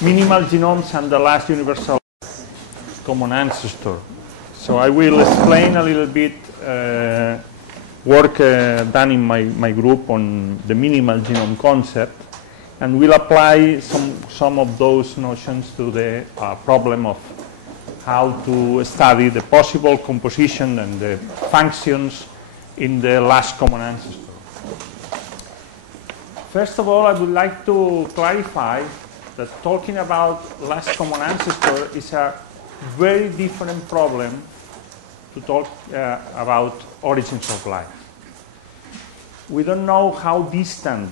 minimal genomes and the last universal common ancestor. So I will explain a little bit work done in my group on the minimal genome concept, and we'll apply some of those notions to the problem of how to study the possible composition and the functions in the last common ancestor. First of all, I would like to clarify that talking about last common ancestor is a very different problem to talk about origins of life. We don't know how distant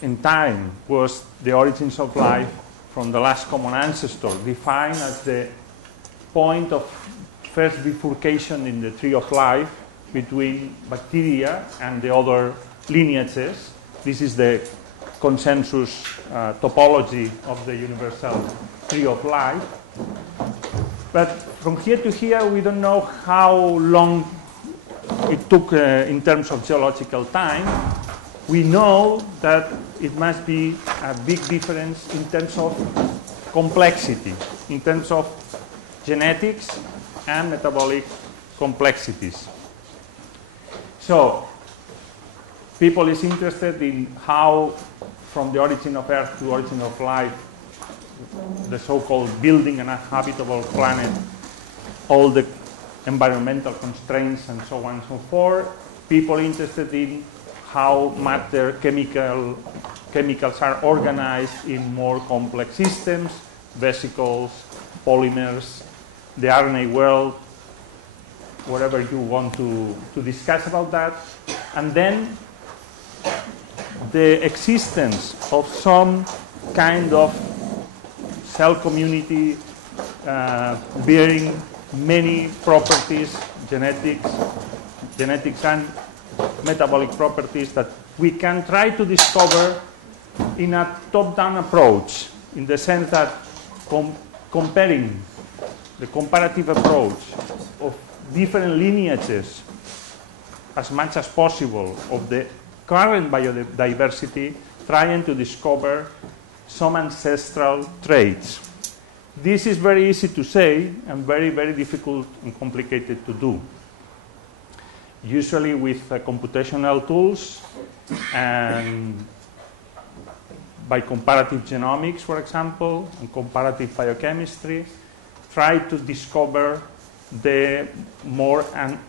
in time was the origins of life from the last common ancestor, defined as the point of first bifurcation in the tree of life between bacteria and the other lineages. This is the consensus topology of the universal tree of life. But from here to here, we don't know how long it took in terms of geological time. We know that it must be a big difference in terms of complexity, in terms of genetics and metabolic complexities. So, people is interested in how, from the origin of Earth to origin of life, the so-called building an habitable planet, all the environmental constraints and so on and so forth. People interested in how matter chemicals are organized in more complex systems, vesicles, polymers, the RNA world, whatever you want to discuss about that. And then the existence of some kind of cell community bearing many properties, genetics and metabolic properties that we can try to discover in a top-down approach, in the sense that comparing the comparative approach of different lineages as much as possible of the current biodiversity, trying to discover some ancestral traits. This is very easy to say and very, very difficult and complicated to do. Usually with computational tools and by comparative genomics, for example, and comparative biochemistry, try to discover the more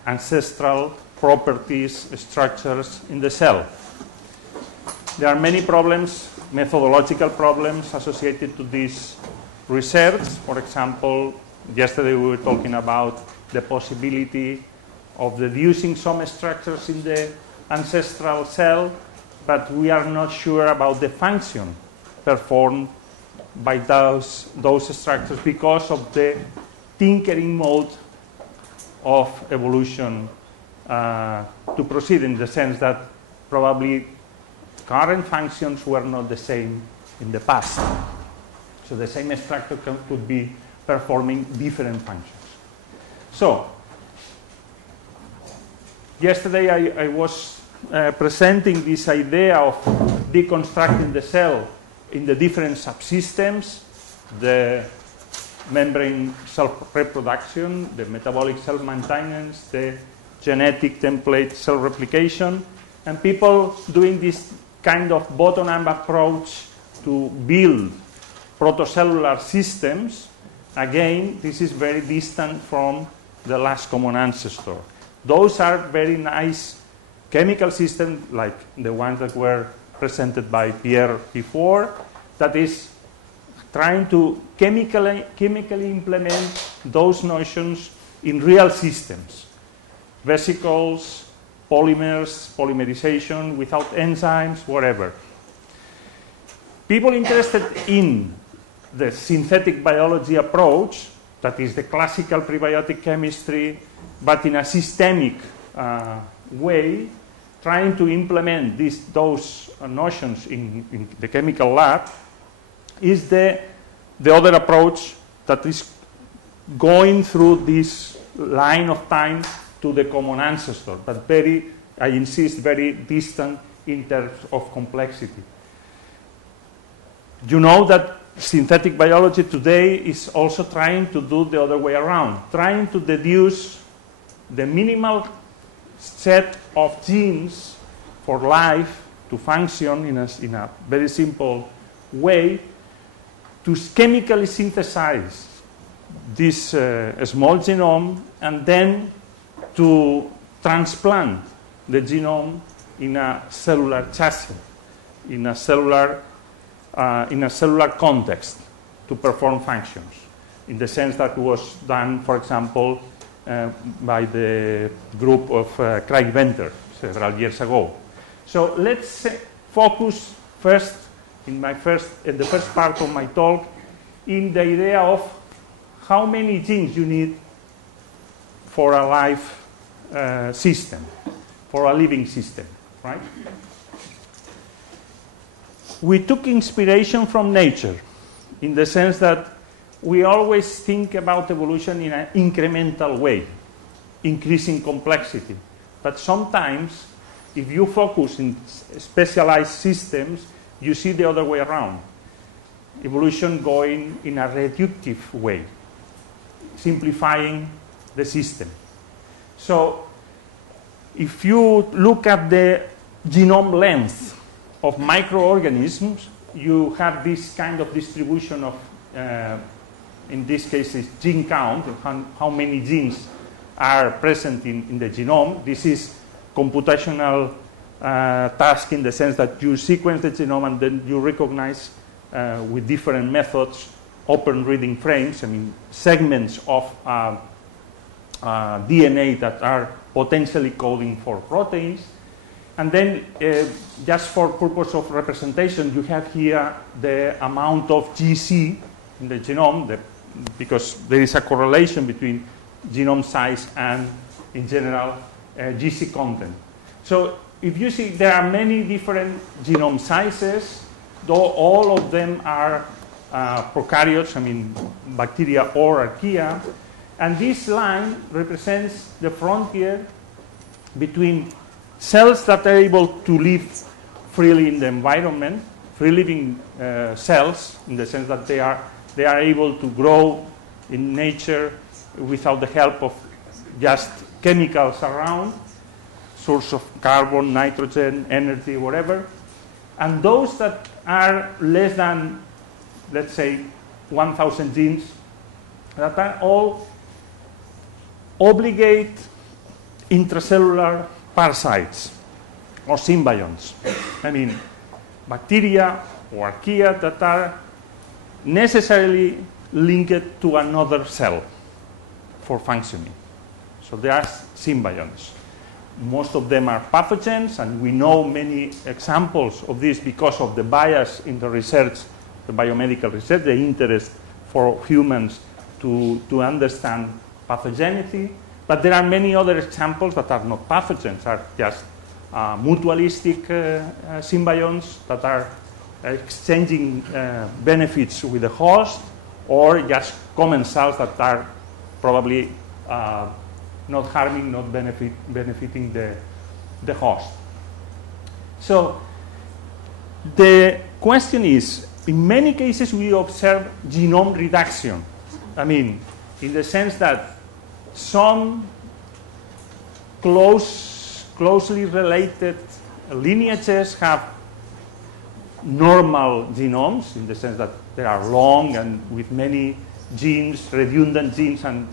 ancestral properties, structures in the cell. There are many problems, methodological problems associated to this research. For example, yesterday we were talking about the possibility of deducing some structures in the ancestral cell, but we are not sure about the function performed by those structures because of the tinkering mode of evolution to proceed, in the sense that probably current functions were not the same in the past. So the same structure could be performing different functions. So, yesterday I was presenting this idea of deconstructing the cell in the different subsystems, the membrane self-reproduction, the metabolic self-maintenance, the genetic template self-replication, and people doing this kind of bottom-up approach to build protocellular systems. Again, this is very distant from the last common ancestor. Those are very nice chemical systems, like the ones that were presented by Pierre before, that is trying to chemically implement those notions in real systems. Vesicles, polymers, polymerization without enzymes, whatever. People interested in the synthetic biology approach, that is the classical prebiotic chemistry, but in a systemic way, trying to implement those notions in the chemical lab, is the other approach that is going through this line of time to the common ancestor, but very, I insist, very distant in terms of complexity. You know that synthetic biology today is also trying to do the other way around, trying to deduce the minimal set of genes for life to function in a very simple way to chemically synthesize this small genome and then to transplant the genome in a cellular chassis, in a cellular context to perform functions, in the sense that was done, for example, by the group of Craig Venter several years ago. So let's focus first, in the first part of my talk, in the idea of how many genes you need for a life system, for a living system, right? We took inspiration from nature in the sense that we always think about evolution in an incremental way, increasing complexity. But sometimes, if you focus in specialized systems, you see the other way around. Evolution going in a reductive way, simplifying the system. So, if you look at the genome length of microorganisms, you have this kind of distribution of, in this case, is gene count, how many genes are present in the genome. This is computational task in the sense that you sequence the genome and then you recognize with different methods open reading frames, I mean segments of DNA that are potentially coding for proteins. And then just for purpose of representation, you have here the amount of GC in the genome, because there is a correlation between genome size and, in general, GC content. So if you see, there are many different genome sizes, though all of them are prokaryotes, I mean bacteria or archaea. And this line represents the frontier between cells that are able to live freely in the environment, free-living cells, in the sense that they are able to grow in nature without the help of just chemicals around, source of carbon, nitrogen, energy, whatever. And those that are less than, let's say, 1,000 genes, that are all obligate intracellular parasites or symbionts. I mean, bacteria or archaea that are necessarily linked to another cell for functioning. So they are symbionts. Most of them are pathogens, and we know many examples of this because of the bias in the research, the biomedical research, the interest for humans to understand pathogenicity. But there are many other examples that are not pathogens, are just mutualistic symbionts that are exchanging benefits with the host, or just common cells that are probably not harming, not benefiting the host. So the question is, in many cases we observe genome reduction. I mean, in the sense that some closely related lineages have normal genomes, in the sense that they are long and with many genes, redundant genes and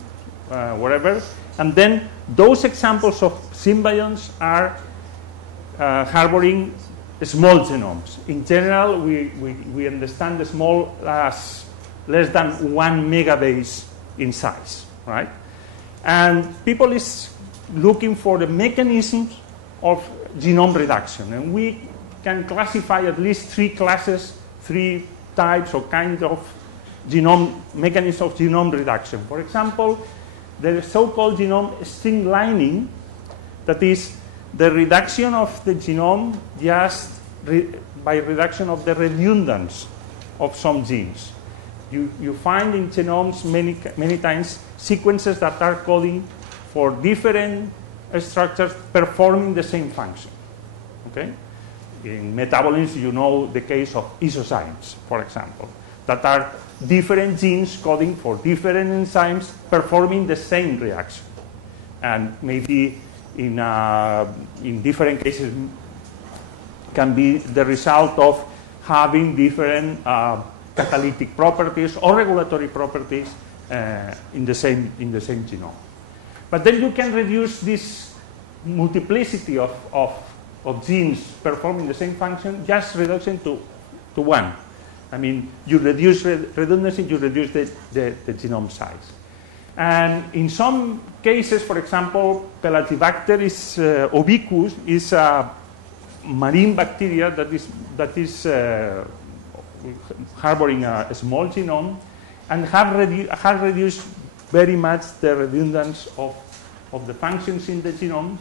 whatever. And then those examples of symbionts are harboring small genomes. In general, we understand the small as less than 1 megabase in size, right? And people is looking for the mechanisms of genome reduction. And we can classify at least 3 classes, 3 types or kinds of mechanisms of genome reduction. For example, the so-called genome streamlining, that is the reduction of the genome just by reduction of the redundance of some genes. You find in genomes many times sequences that are coding for different structures performing the same function. Okay? in metabolism, you know the case of isozymes, for example, that are different genes coding for different enzymes performing the same reaction. And maybe in different cases can be the result of having different catalytic properties or regulatory properties in the same genome. But then you can reduce this multiplicity of genes performing the same function, just reduction to one. I mean, you reduce redundancy, you reduce the genome size. And in some cases, for example, Pelagibacter is ubiquus, is a marine bacteria that is harboring a small genome, and have reduced very much the redundancy of the functions in the genome.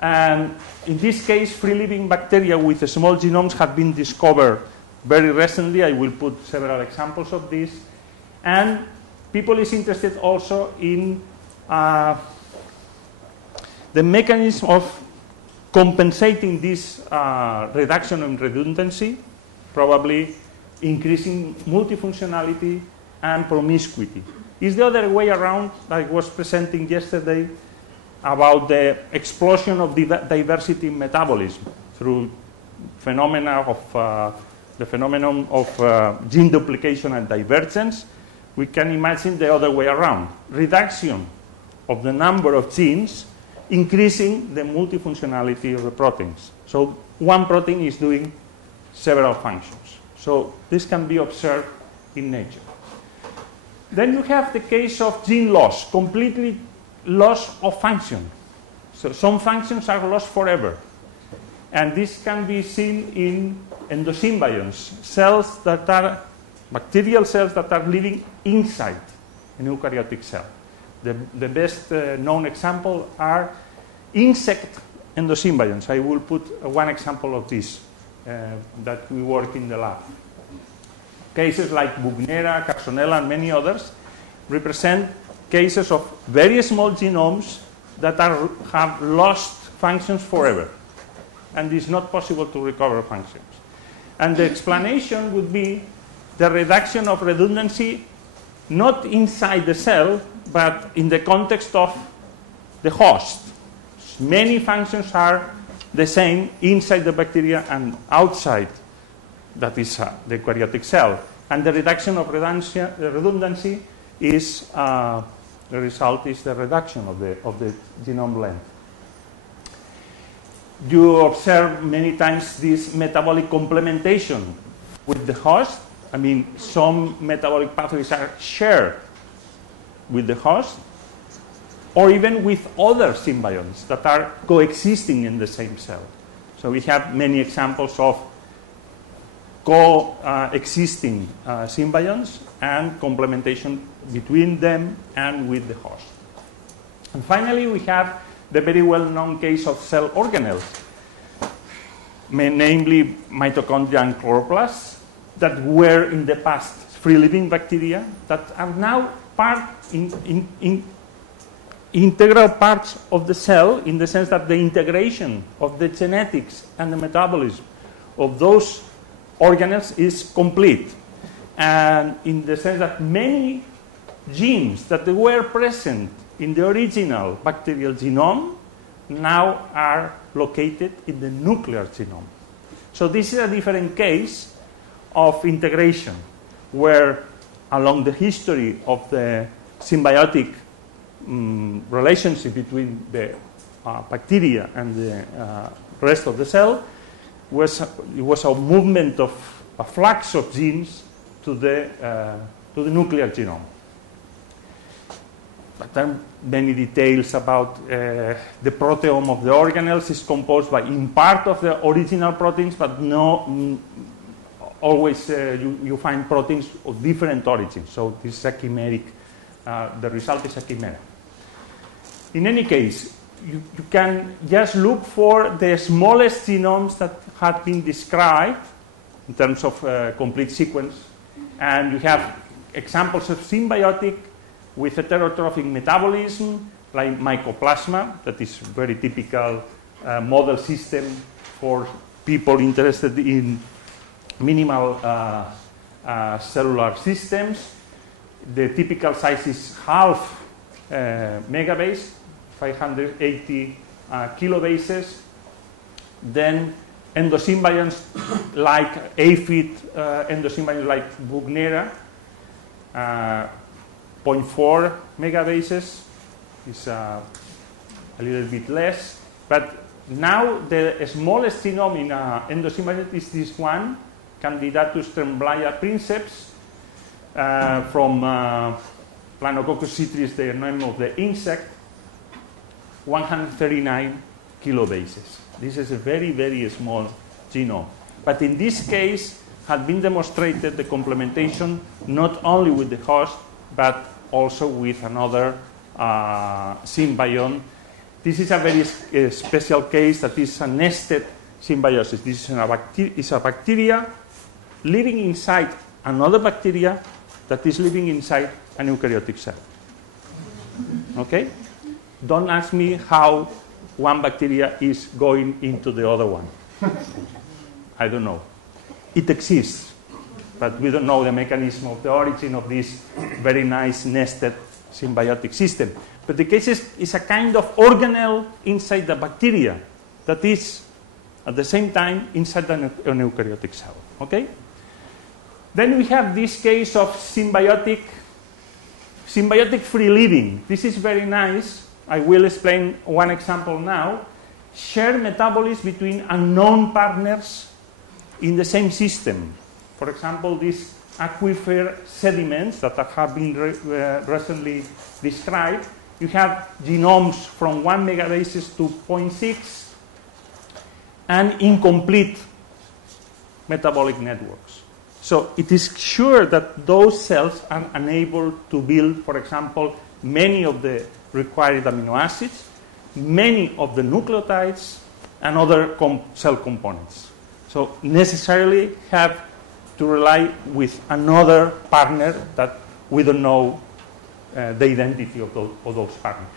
And in this case, free-living bacteria with small genomes have been discovered very recently. I will put several examples of this. And people is interested also in the mechanism of compensating this reduction in redundancy, probably increasing multifunctionality and promiscuity. It's the other way around that I was presenting yesterday about the explosion of diversity in metabolism through the phenomenon of gene duplication and divergence. We can imagine the other way around. Reduction of the number of genes, increasing the multifunctionality of the proteins. So one protein is doing several functions. So this can be observed in nature. Then you have the case of gene loss, completely loss of function. So some functions are lost forever. And this can be seen in endosymbionts, cells that are bacterial cells that are living inside an eukaryotic cell. The best known example are insect endosymbionts. I will put one example of this that we work in the lab. Cases like Bugnera, Carsonella, and many others represent cases of very small genomes that have lost functions forever. And it's not possible to recover functions. And the explanation would be the reduction of redundancy not inside the cell, but in the context of the host. Many functions are the same inside the bacteria and outside, that is the eukaryotic cell. And the reduction of redundancy is, the result is the reduction of the genome length. You observe many times this metabolic complementation with the host. I mean, some metabolic pathways are shared with the host, or even with other symbionts that are coexisting in the same cell. So we have many examples of coexisting symbionts and complementation between them and with the host. And finally, we have the very well-known case of cell organelles, namely mitochondria and chloroplasts, that were in the past free-living bacteria that are now integral parts of the cell, in the sense that the integration of the genetics and the metabolism of those organelles is complete. And in the sense that many genes that were present in the original bacterial genome now are located in the nuclear genome. So this is a different case of integration, where along the history of the symbiotic relationship between the bacteria and the rest of the cell, it was a movement of a flux of genes to the nuclear genome. But there are many details about the proteome of the organelles is composed by in part of the original proteins, but no always you find proteins of different origins. So this is a chimeric, the result is a chimera. In any case, you can just look for the smallest genomes that have been described in terms of complete sequence. And you have examples of symbiotic with heterotrophic metabolism, like mycoplasma, that is very typical model system for people interested in minimal cellular systems. The typical size is half megabase, 580 kilobases. Then endosymbionts like aphid, endosymbionts like Bugnera, 0.4 megabases is a little bit less. But now the smallest genome in endosymbiont is this one, Candidatus tremblaya princeps, from Planococcus citris, the name of the insect, 139 kilobases. This is a very, very small genome. But in this case, had been demonstrated the complementation not only with the host, but also with another symbiont. This is a very special case that is a nested symbiosis. This is a bacteria living inside another bacteria that is living inside an eukaryotic cell. Okay? Don't ask me how one bacteria is going into the other one. I don't know. It exists, but we don't know the mechanism of the origin of this very nice nested symbiotic system. But the case is a kind of organelle inside the bacteria that is at the same time inside an eukaryotic cell. Okay? Then we have this case of symbiotic free living. This is very nice. I will explain one example now. Shared metabolism between unknown partners in the same system. For example, these aquifer sediments that have been recently described. You have genomes from 1 megabases to 0.6 and incomplete metabolic networks. So it is sure that those cells are unable to build, for example, many of the required amino acids, many of the nucleotides, and other cell components. So necessarily have to rely with another partner that we don't know the identity of those partners.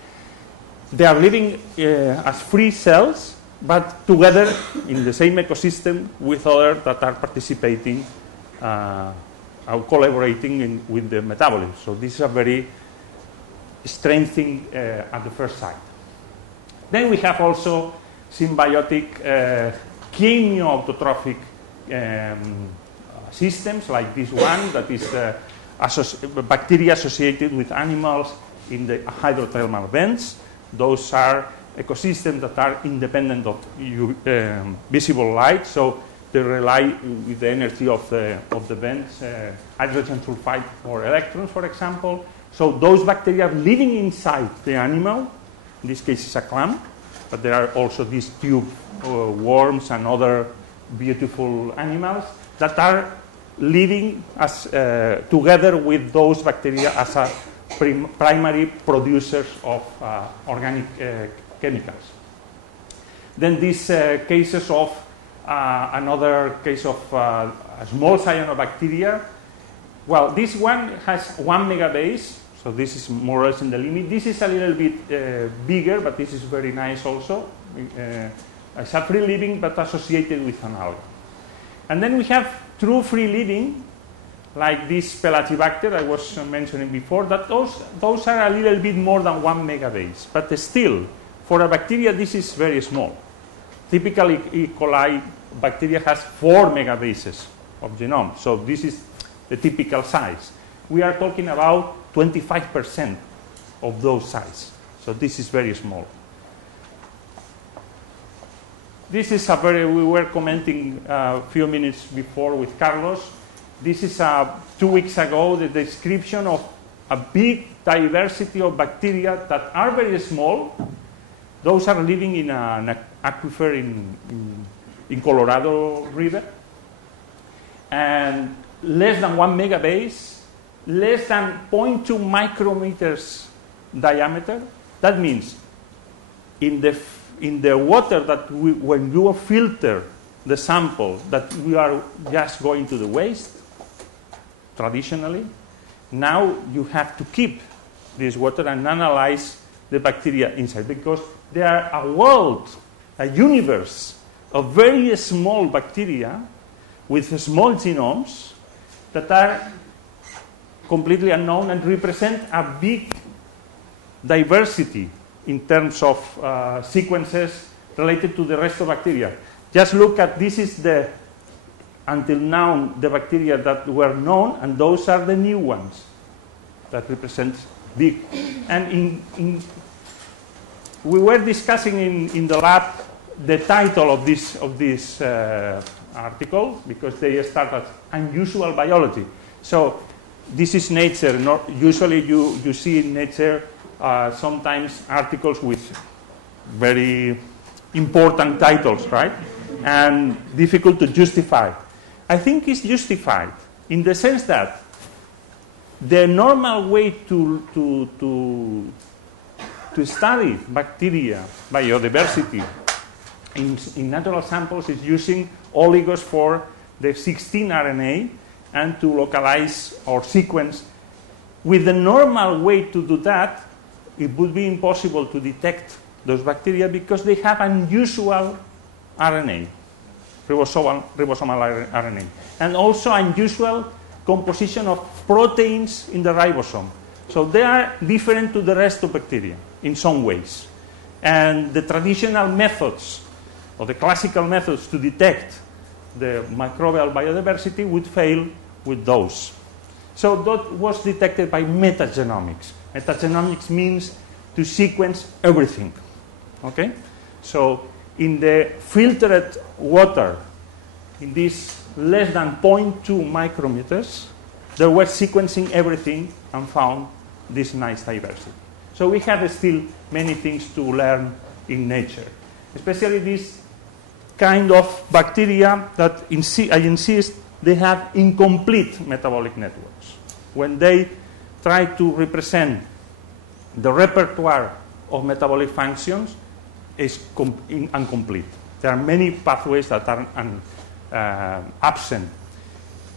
They are living as free cells, but together in the same ecosystem with others that are participating are collaborating with the metabolism. So this is a very strange thing at the first sight. Then we have also symbiotic kineo-autotrophic systems like this one that is bacteria associated with animals in the hydrothermal vents. Those are ecosystems that are independent of visible light, so they rely with the energy of the vents, hydrogen sulfide or electrons, for example. So those bacteria are living inside the animal. In this case, it's a clam, but there are also these tube worms and other beautiful animals that are living as together with those bacteria as a primary producers of organic chemicals. Then these cases of another case of a small cyanobacteria. Well, this one has 1 megabase, so this is more or less in the limit. This is a little bit bigger, but this is very nice also. It's a free living, but associated with an alga. And then we have true free living, like this Pelagibacter I was mentioning before, that those are a little bit more than 1 megabase. But still, for a bacteria, this is very small. Typically, E. coli bacteria has 4 megabases of genome. So this is the typical size. We are talking about 25% of those size. So this is very small. This is we were commenting a few minutes before with Carlos. This is 2 weeks ago, the description of a big diversity of bacteria that are very small. Those are living in an aquifer in Colorado River. And less than 1 megabase, less than 0.2 micrometers diameter. That means in the water that when you filter the sample that we are just going to the waste, traditionally, now you have to keep this water and analyze the bacteria inside, because they are a world, a universe of very small bacteria with small genomes that are completely unknown and represent a big diversity in terms of sequences related to the rest of bacteria. Just look at, this is the, until now, the bacteria that were known, and those are the new ones that represent big. And we were discussing in the lab the title of this article, because they start as unusual biology. So this is Nature. Usually you see in Nature sometimes articles with very important titles, right? And difficult to justify. I think it's justified in the sense that the normal way to study bacteria biodiversity in natural samples is using oligos for the 16 RNA and to localize or sequence. With the normal way to do that, it would be impossible to detect those bacteria because they have unusual RNA, ribosomal RNA, and also unusual composition of proteins in the ribosome. So they are different to the rest of bacteria in some ways. And the traditional methods, or the classical methods to detect the microbial biodiversity would fail with those. So that was detected by metagenomics. Metagenomics means to sequence everything. Okay? So in the filtered water, in this less than 0.2 micrometers, they were sequencing everything and found this nice diversity. So we have still many things to learn in nature, especially this kind of bacteria that, I insist, they have incomplete metabolic networks. When they try to represent the repertoire of metabolic functions, is incomplete. There are many pathways that are absent.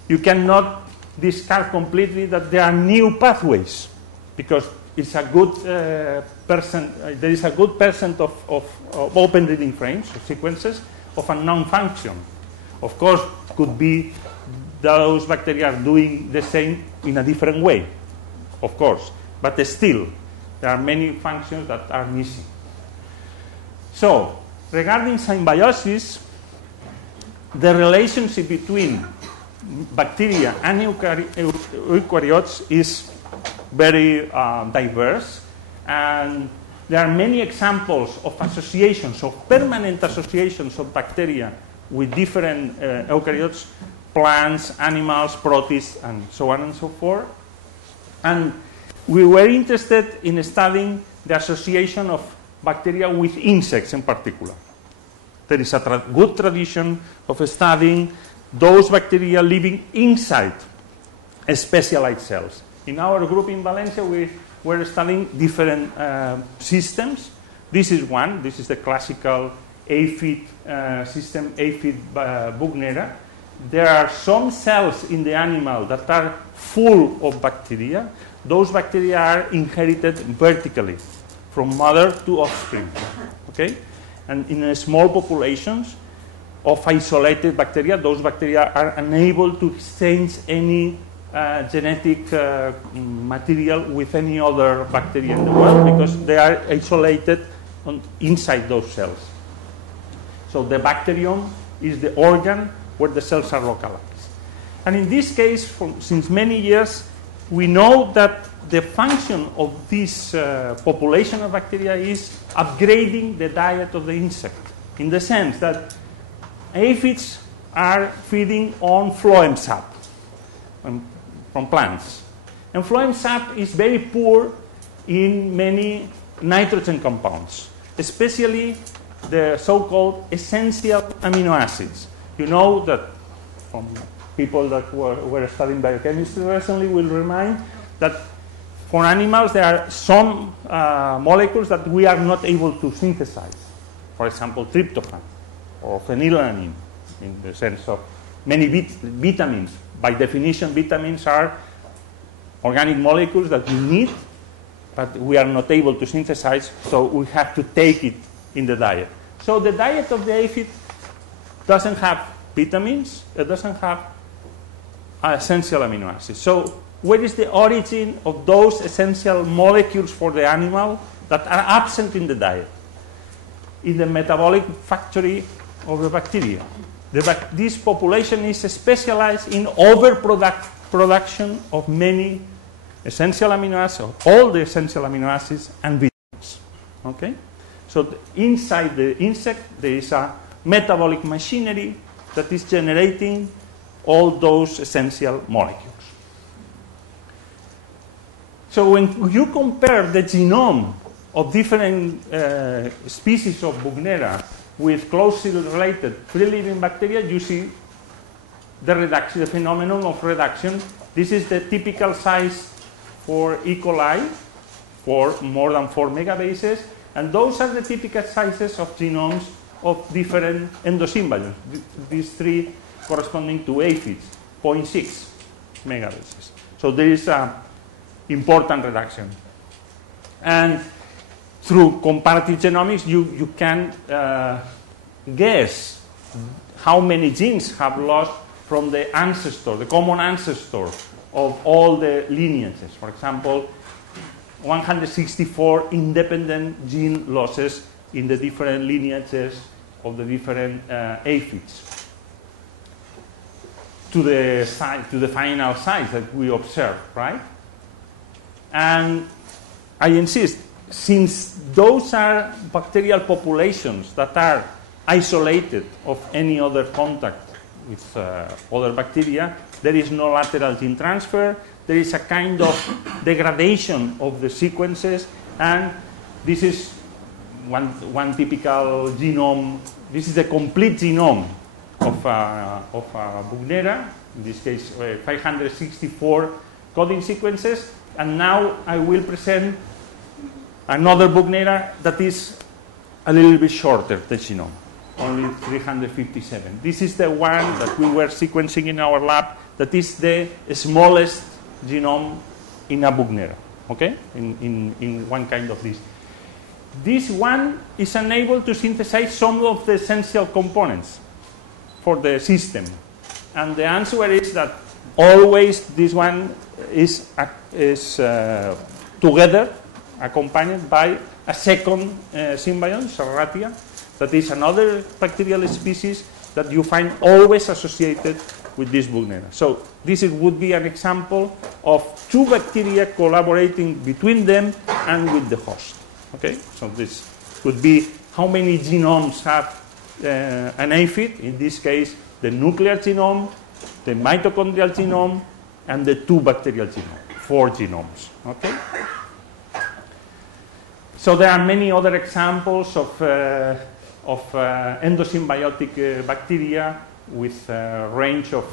You cannot discard completely that there are new pathways, because it's a good there is a good percent of open reading frames, of sequences, of unknown function. Of course, could be those bacteria are doing the same in a different way, of course. But still, there are many functions that are missing. So, regarding symbiosis, the relationship between bacteria and eukaryotes is very diverse, and there are many examples of associations, of permanent associations of bacteria with different eukaryotes, plants, animals, protists, and so on and so forth. And we were interested in studying the association of bacteria with insects in particular. There is a good tradition of studying those bacteria living inside specialized cells. In our group in Valencia, we were studying different systems. This is one. This is the classical aphid system, aphid bugnera. There are some cells in the animal that are full of bacteria. Those bacteria are inherited vertically from mother to offspring. Okay? And in small populations of isolated bacteria, those bacteria are unable to exchange any genetic material with any other bacteria in the world because they are isolated inside those cells. So the bacterium is the organ where the cells are localized. And in this case, since many years, we know that the function of this population of bacteria is upgrading the diet of the insect, in the sense that aphids are feeding on phloem sap from plants. And phloem sap is very poor in many nitrogen compounds, especially the so-called essential amino acids. You know that from people that were studying biochemistry recently will remind that for animals there are some molecules that we are not able to synthesize. For example, tryptophan or phenylalanine, in the sense of many vitamins. By definition, vitamins are organic molecules that we need, but we are not able to synthesize, so we have to take it in the diet. So the diet of the aphid doesn't have vitamins, it doesn't have essential amino acids. So where is the origin of those essential molecules for the animal that are absent in the diet? In the metabolic factory of the bacteria. This population is specialized in overproduction of many essential amino acids, all the essential amino acids and vitamins. Okay? So inside the insect there is a metabolic machinery that is generating all those essential molecules. So when you compare the genome of different species of Buchnera with closely related free-living bacteria, you see the reduction, the phenomenon of reduction. This is the typical size for E. coli, for more than 4 megabases, and those are the typical sizes of genomes of different endosymbions. These three corresponding to aphids, 0.6 megabases. So there is an important reduction. And through comparative genomics, you can guess how many genes have lost from the ancestor, the common ancestor of all the lineages. For example, 164 independent gene losses in the different lineages of the different aphids to the final size that we observe, right? And I insist, since those are bacterial populations that are isolated of any other contact with other bacteria, there is no lateral gene transfer, there is a kind of degradation of the sequences, and this is one typical genome. This is the complete genome of Buchnera, in this case 564 coding sequences, and now I will present another Buchnera that is a little bit shorter, the genome, only 357. This is the one that we were sequencing in our lab, that is the smallest genome in a Buchnera, okay, in one kind of this. This one is unable to synthesize some of the essential components for the system. And the answer is that always this one is together, accompanied by a second symbiont, Serratia, that is another bacterial species that you find always associated with this Buchnera. So this would be an example of two bacteria collaborating between them and with the host. Okay, so this could be how many genomes have an aphid, in this case the nuclear genome, the mitochondrial genome, and the two bacterial genomes, 4 genomes. Okay. So there are many other examples of endosymbiotic bacteria with a range of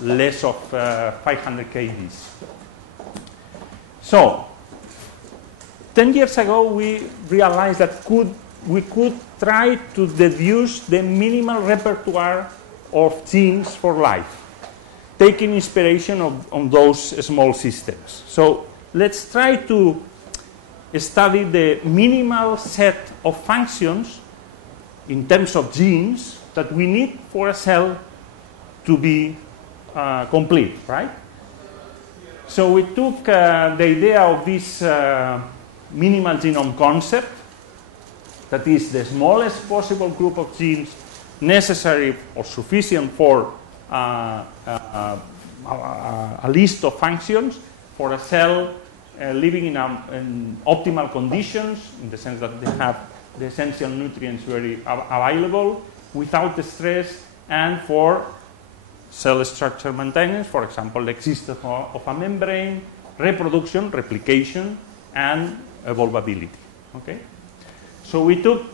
less of 500 kDs. So 10 years ago, we realized that we could try to deduce the minimal repertoire of genes for life, taking inspiration on those small systems. So let's try to study the minimal set of functions in terms of genes that we need for a cell to be complete, right? So we took the idea of this minimal genome concept, that is the smallest possible group of genes necessary or sufficient for a list of functions for a cell living in optimal conditions, in the sense that they have the essential nutrients very available, without the stress, and for cell structure maintenance, for example, the existence of a membrane, reproduction, replication, and evolvability. Okay? So we took,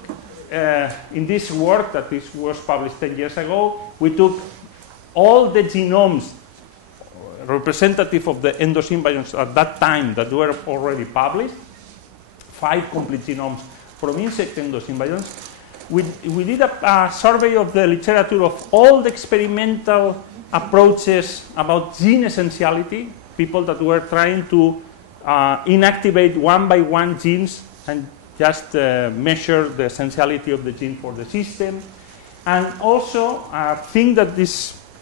in this work that this was published 10 years ago, we took all the genomes representative of the endosymbionts at that time that were already published, 5 complete genomes from insect endosymbionts. We did a survey of the literature of all the experimental approaches about gene essentiality, people that were trying to inactivate one by one genes and just measure the essentiality of the gene for the system. And also, a thing that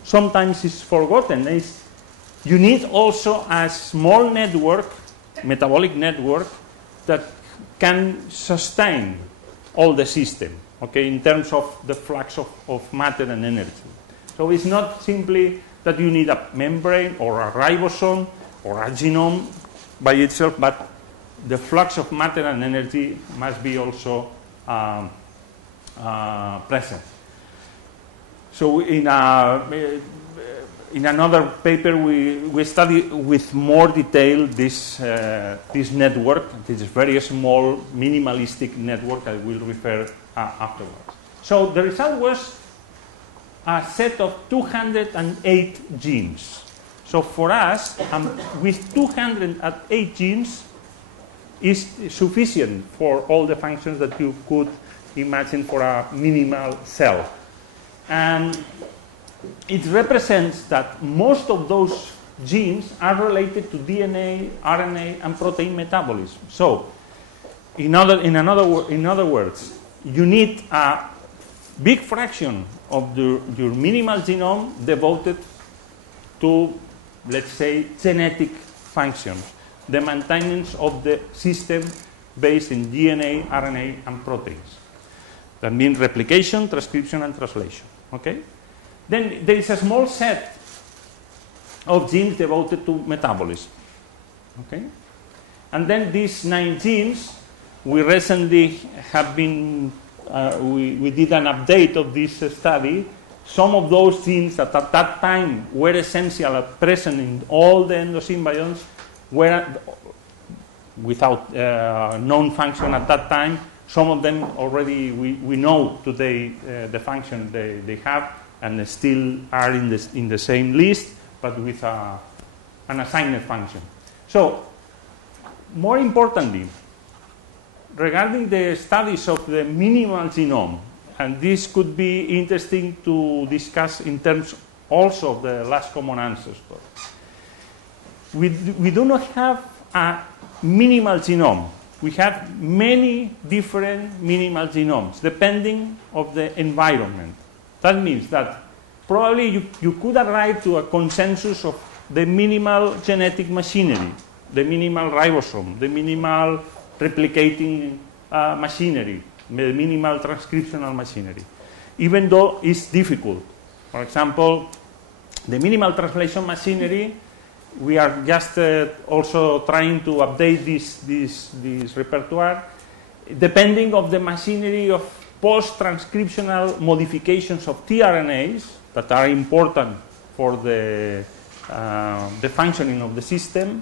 sometimes is forgotten is you need also a small network, metabolic network, that can sustain all the system, okay, in terms of the flux of matter and energy. So it's not simply that you need a membrane or a ribosome or a genome by itself, but the flux of matter and energy must be also present. So in another paper, we study with more detail this network, this very small, minimalistic network I will refer afterwards. So the result was a set of 208 genes. So for us, with 208 genes is sufficient for all the functions that you could imagine for a minimal cell. And it represents that most of those genes are related to DNA, RNA, and protein metabolism. So, in other words, you need a big fraction of your minimal genome devoted to, let's say, genetic functions, the maintenance of the system based in DNA, RNA, and proteins. That means replication, transcription, and translation. Okay? Then there is a small set of genes devoted to metabolism. Okay? And then these 9 genes, we recently have been, we did an update of this study. Some of those genes that at that time were essential and present in all the endosymbionts were without known function at that time. Some of them already we know today the function they have, and they still are in the same list, but with an assigned function. So, more importantly, regarding the studies of the minimal genome, and this could be interesting to discuss in terms also of the last common ancestor. We do not have a minimal genome. We have many different minimal genomes depending on the environment. That means that probably you could arrive to a consensus of the minimal genetic machinery, the minimal ribosome, the minimal replicating machinery, the minimal transcriptional machinery, even though it's difficult. For example, the minimal translation machinery, we are just also trying to update this repertoire, depending on the machinery of post-transcriptional modifications of tRNAs that are important for the functioning of the system.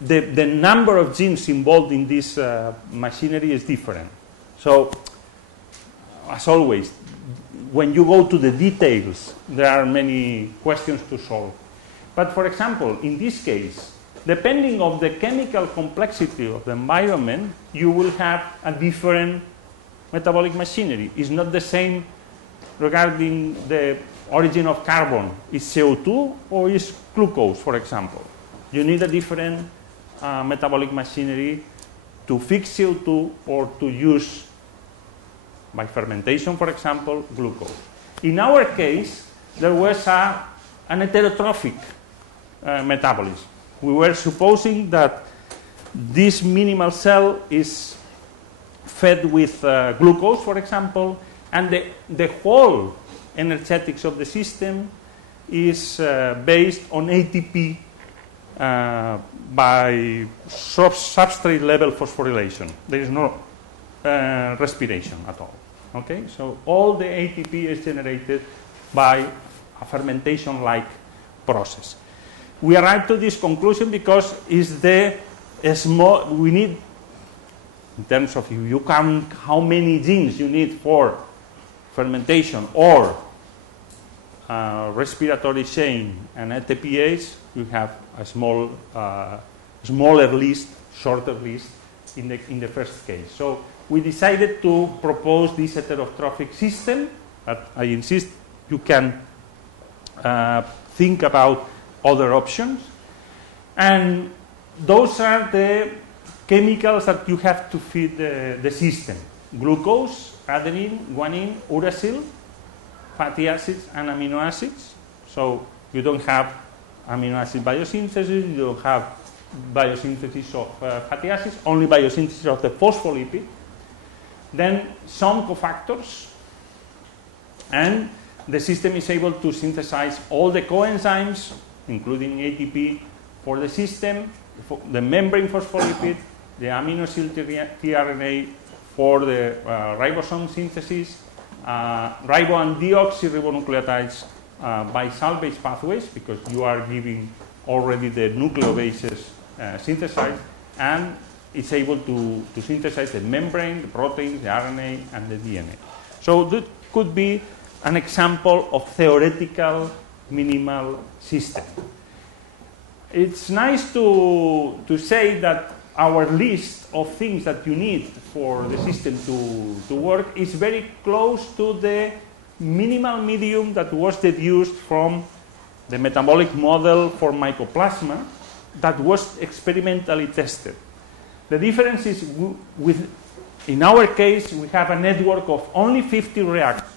The number of genes involved in this machinery is different. So, as always, when you go to the details, there are many questions to solve. But for example, in this case, depending on the chemical complexity of the environment, you will have a different metabolic machinery. It's not the same regarding the origin of carbon. Is CO2 or is glucose, for example? You need a different metabolic machinery to fix CO2 or to use, by fermentation, for example, glucose. In our case, there was an heterotrophic metabolism. We were supposing that this minimal cell is fed with glucose, for example, and the whole energetics of the system is based on ATP by substrate level phosphorylation. There is no respiration at all. Okay, so all the ATP is generated by a fermentation-like process. We arrived to this conclusion because it's the small, we need, in terms of you count how many genes you need for fermentation or respiratory chain and ATPase, you have a smaller list, shorter list in the first case. So we decided to propose this heterotrophic system, but I insist you can think about other options. And those are the chemicals that you have to feed the system. Glucose, adenine, guanine, uracil, fatty acids and amino acids. So you don't have amino acid biosynthesis, you don't have biosynthesis of fatty acids, only biosynthesis of the phospholipid. Then some cofactors, and the system is able to synthesize all the coenzymes, including ATP, for the system, for the membrane phospholipid, the aminoacyl tRNA for the ribosome synthesis, ribo and deoxyribonucleotides by cell-based pathways, because you are giving already the nucleobases synthesized, and it's able to synthesize the membrane, the proteins, the RNA, and the DNA. So that could be an example of theoretical minimal system. It's nice to say that our list of things that you need for the system to work is very close to the minimal medium that was deduced from the metabolic model for mycoplasma that was experimentally tested. The difference is in our case, we have a network of only 50 reactors.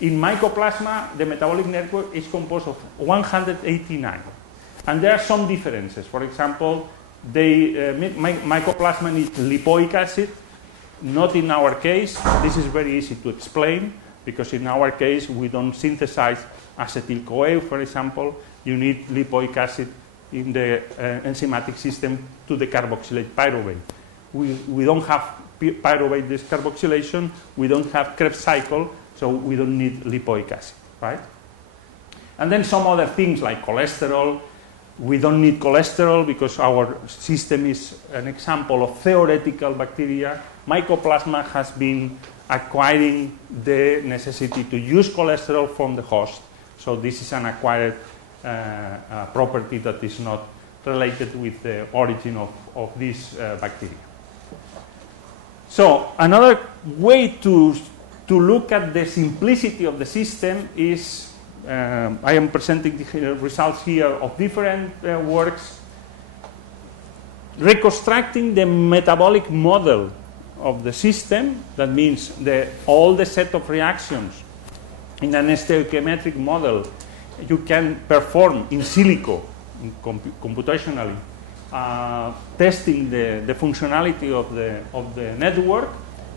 In mycoplasma, the metabolic network is composed of 189. And there are some differences. For example, mycoplasma needs lipoic acid. Not in our case. This is very easy to explain, because in our case, we don't synthesize acetyl-CoA, for example. You need lipoic acid in the enzymatic system to decarboxylate pyruvate. We don't have pyruvate discarboxylation. We don't have Krebs cycle, so we don't need lipoic acid, right? And then some other things like cholesterol. We don't need cholesterol because our system is an example of theoretical bacteria. Mycoplasma has been acquiring the necessity to use cholesterol from the host. So this is an acquired property that is not related with the origin of this bacteria. So another way to look at the simplicity of the system is, I am presenting the results here of different works, reconstructing the metabolic model of the system. That means all the set of reactions in an stoichiometric model you can perform in silico, computationally, testing the functionality of the network,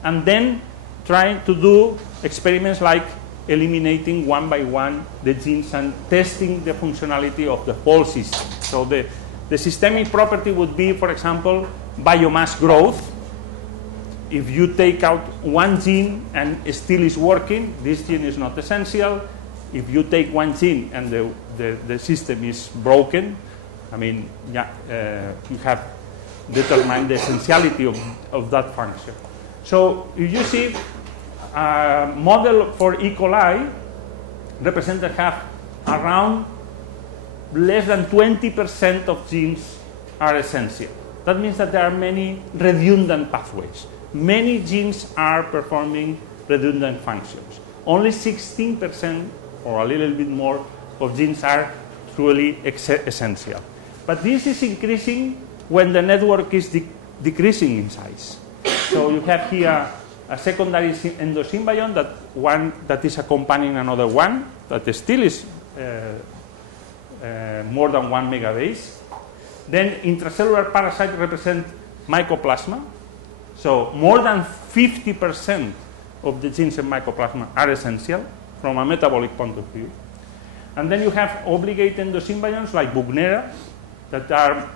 and then trying to do experiments like eliminating one by one the genes and testing the functionality of the whole system. So the systemic property would be, for example, biomass growth. If you take out one gene and it still is working, this gene is not essential. If you take one gene and the system is broken, I mean, you have determined the essentiality of that function. So if you see a model for E. coli represents that have around less than 20% of genes are essential. That means that there are many redundant pathways. Many genes are performing redundant functions. Only 16% or a little bit more of genes are truly essential. But this is increasing when the network is decreasing in size. So you have here a secondary endosymbiont, that is accompanying another one that still is more than 1 megabase. Then intracellular parasites represent mycoplasma. So more than 50% of the genes in mycoplasma are essential from a metabolic point of view. And then you have obligate endosymbionts like Buchnera that are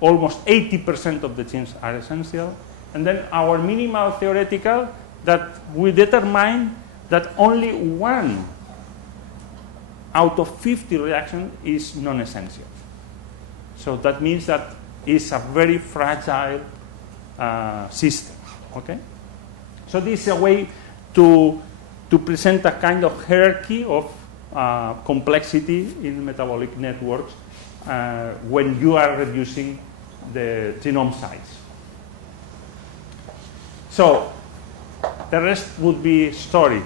almost 80% of the genes are essential. And then our minimal theoretical that we determine that only 1 out of 50 reactions is non-essential. So that means that it's a very fragile system. Okay? So this is a way to present a kind of hierarchy of complexity in metabolic networks when you are reducing the genome size. So the rest would be story.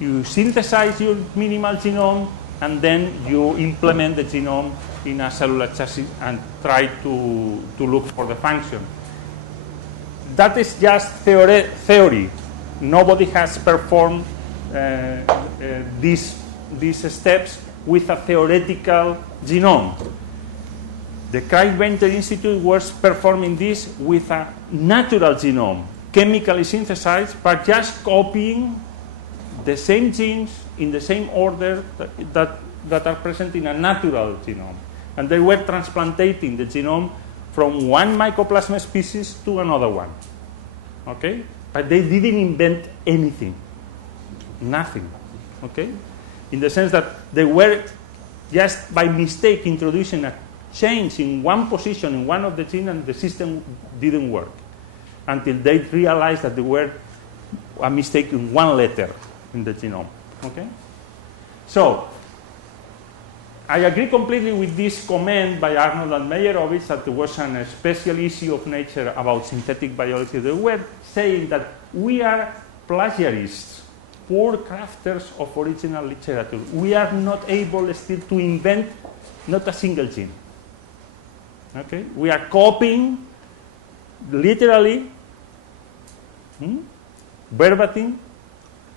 You synthesize your minimal genome, and then you implement the genome in a cellular chassis and try to look for the function. That is just theory. Nobody has performed these steps with a theoretical genome. The Craig Venter Institute was performing this with a natural genome, chemically synthesized, but just copying the same genes in the same order that are present in a natural genome. And they were transplanting the genome from one mycoplasma species to another one. Okay? But they didn't invent anything. Nothing. Okay? In the sense that they were just by mistake introducing a change in one position in one of the genes, and the system didn't work until they realized that they were a mistake in one letter in the genome. Okay? So, I agree completely with this comment by Arnold and Meyerowitz that there was a special issue of Nature about synthetic biology. They were saying that we are plagiarists, poor crafters of original literature. We are not able still to invent not a single gene. Okay? We are copying literally, verbatim,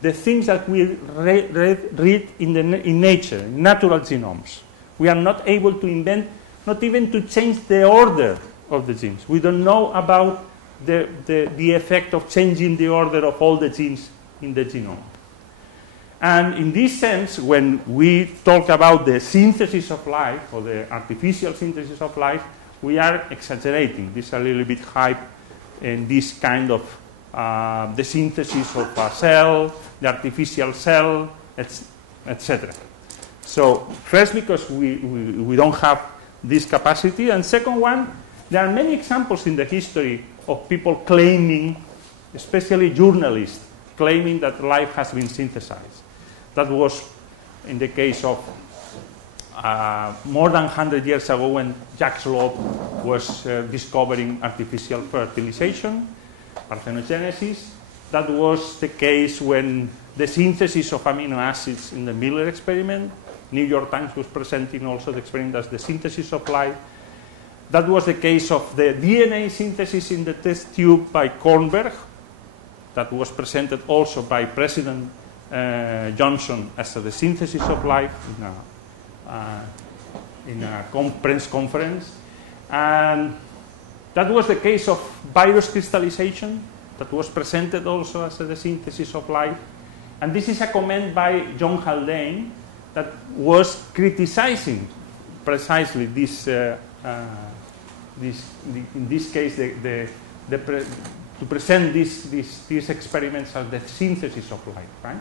the things that we read in nature, in natural genomes. We are not able to invent, not even to change the order of the genes. We don't know about the effect of changing the order of all the genes in the genome. And in this sense, when we talk about the synthesis of life, or the artificial synthesis of life, we are exaggerating. This is a little bit hype in this kind of the synthesis of a cell, the artificial cell, etc. So first, because we don't have this capacity, and second one, there are many examples in the history of people claiming, especially journalists, claiming that life has been synthesized. That was in the case of more than 100 years ago when Jacques Loeb was discovering artificial fertilization, parthenogenesis. That was the case when the synthesis of amino acids in the Miller experiment. New York Times was presenting also the experiment as the synthesis of life. That was the case of the DNA synthesis in the test tube by Kornberg. That was presented also by President Johnson as the synthesis of life in a press conference. And that was the case of virus crystallization that was presented also as the synthesis of life. And this is a comment by John Haldane that was criticizing precisely this, in this case, to present these experiments as the synthesis of life, right?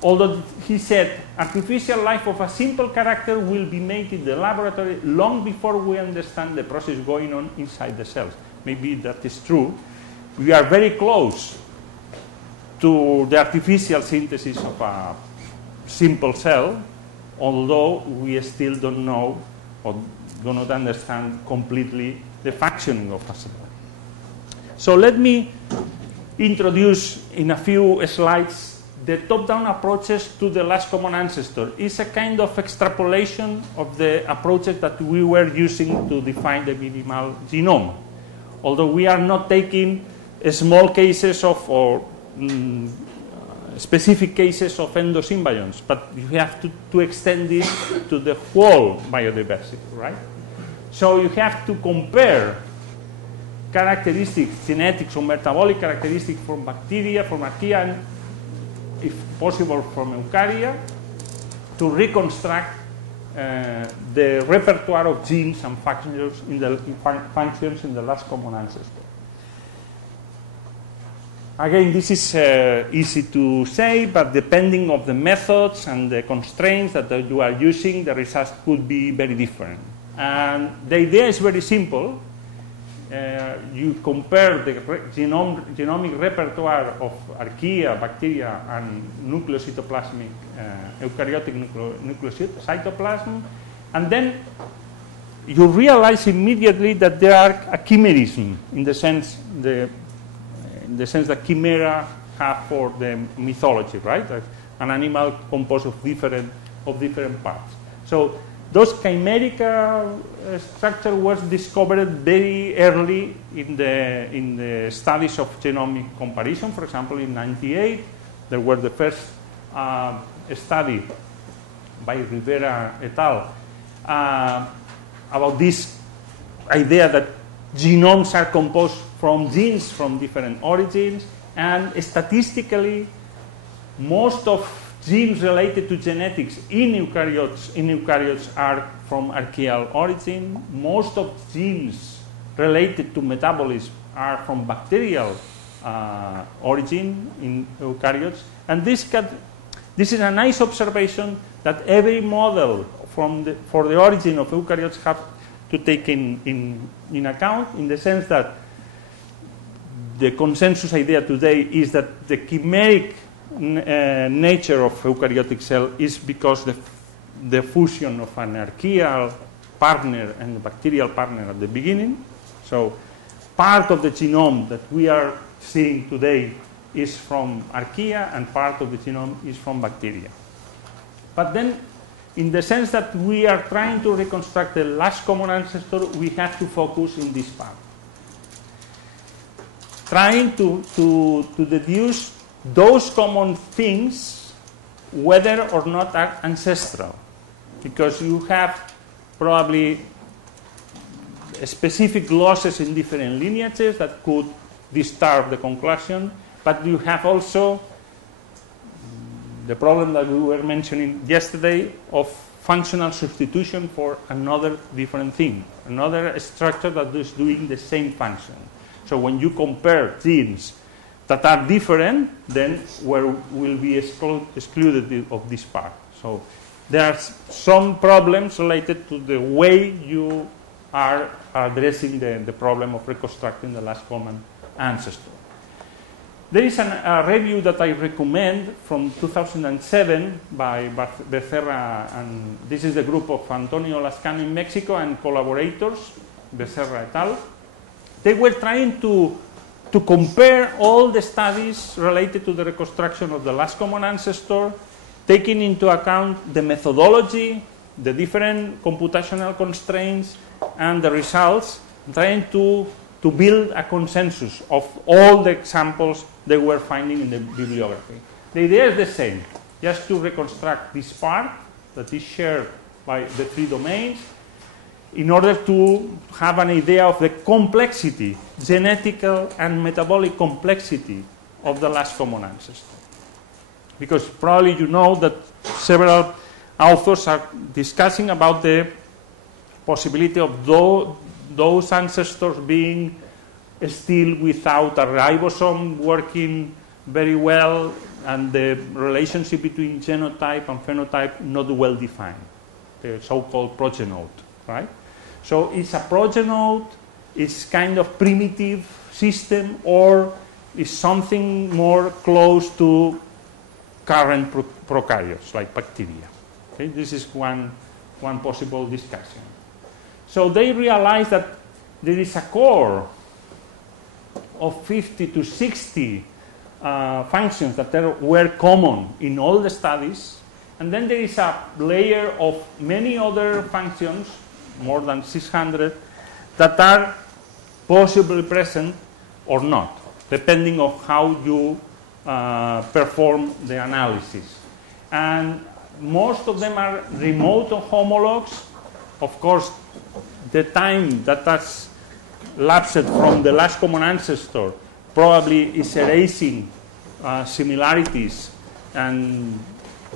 Although he said, artificial life of a simple character will be made in the laboratory long before we understand the process going on inside the cells. Maybe that is true. We are very close to the artificial synthesis of a simple cell, although we still don't know or do not understand completely the functioning of a cell. So let me introduce in a few slides the top-down approaches to the last common ancestor. It's a kind of extrapolation of the approaches that we were using to define the minimal genome. Although we are not taking small cases of or specific cases of endosymbionts, but you have to extend this to the whole biodiversity, right? So you have to compare characteristics, genetics or metabolic characteristics from bacteria, from archaea, and if possible from eukarya, to reconstruct the repertoire of genes and functions in the last common ancestor. Again, this is easy to say, but depending on the methods and the constraints that you are using, the results could be very different. And the idea is very simple. You compare the genomic repertoire of archaea, bacteria, and nucleocytoplasmic, eukaryotic nucleocytoplasm, and then you realize immediately that there are a chimerism in the sense that chimera have for the mythology, right? An animal composed of different parts. So those chimeric structure was discovered very early in the studies of genomic comparison. For example, in '98, there were the first study by Rivera et al. About this idea that genomes are composed from genes from different origins, and statistically, most of genes related to genetics in eukaryotes are from archaeal origin. Most of genes related to metabolism are from bacterial origin in eukaryotes. And this is a nice observation that every model for the origin of eukaryotes have to take in account, in the sense that the consensus idea today is that the chimeric nature of eukaryotic cell is because the fusion of an archaeal partner and a bacterial partner at the beginning. So part of the genome that we are seeing today is from archaea, and part of the genome is from bacteria. But then, in the sense that we are trying to reconstruct the last common ancestor, we have to focus in this part. Trying to deduce those common things, whether or not are ancestral. Because you have probably specific losses in different lineages that could disturb the conclusion, but you have also the problem that we were mentioning yesterday of functional substitution for another different thing, another structure that is doing the same function. So when you compare genes that are different, then will be excluded of this part. So there are some problems related to the way you are addressing the problem of reconstructing the last common ancestor. There is a review that I recommend from 2007 by Becerra, and this is the group of Antonio Lascano in Mexico and collaborators, Becerra et al. They were trying to compare all the studies related to the reconstruction of the last common ancestor, taking into account the methodology, the different computational constraints, and the results, trying to build a consensus of all the examples they were finding in the bibliography. The idea is the same, just to reconstruct this part that is shared by the three domains, in order to have an idea of the complexity, genetical and metabolic complexity of the last common ancestor. Because probably you know that several authors are discussing about the possibility of those ancestors being still without a ribosome working very well, and the relationship between genotype and phenotype not well defined, the so-called progenode, right? So it's a progenode, it's kind of primitive system, or is something more close to current prokaryotes like bacteria. Okay? This is one possible discussion. So they realized that there is a core of 50 to 60 functions that were common in all the studies, and then there is a layer of many other functions, more than 600, that are possibly present or not, depending on how you perform the analysis. And most of them are remote homologs. Of course, the time that has lapsed from the last common ancestor probably is erasing similarities, and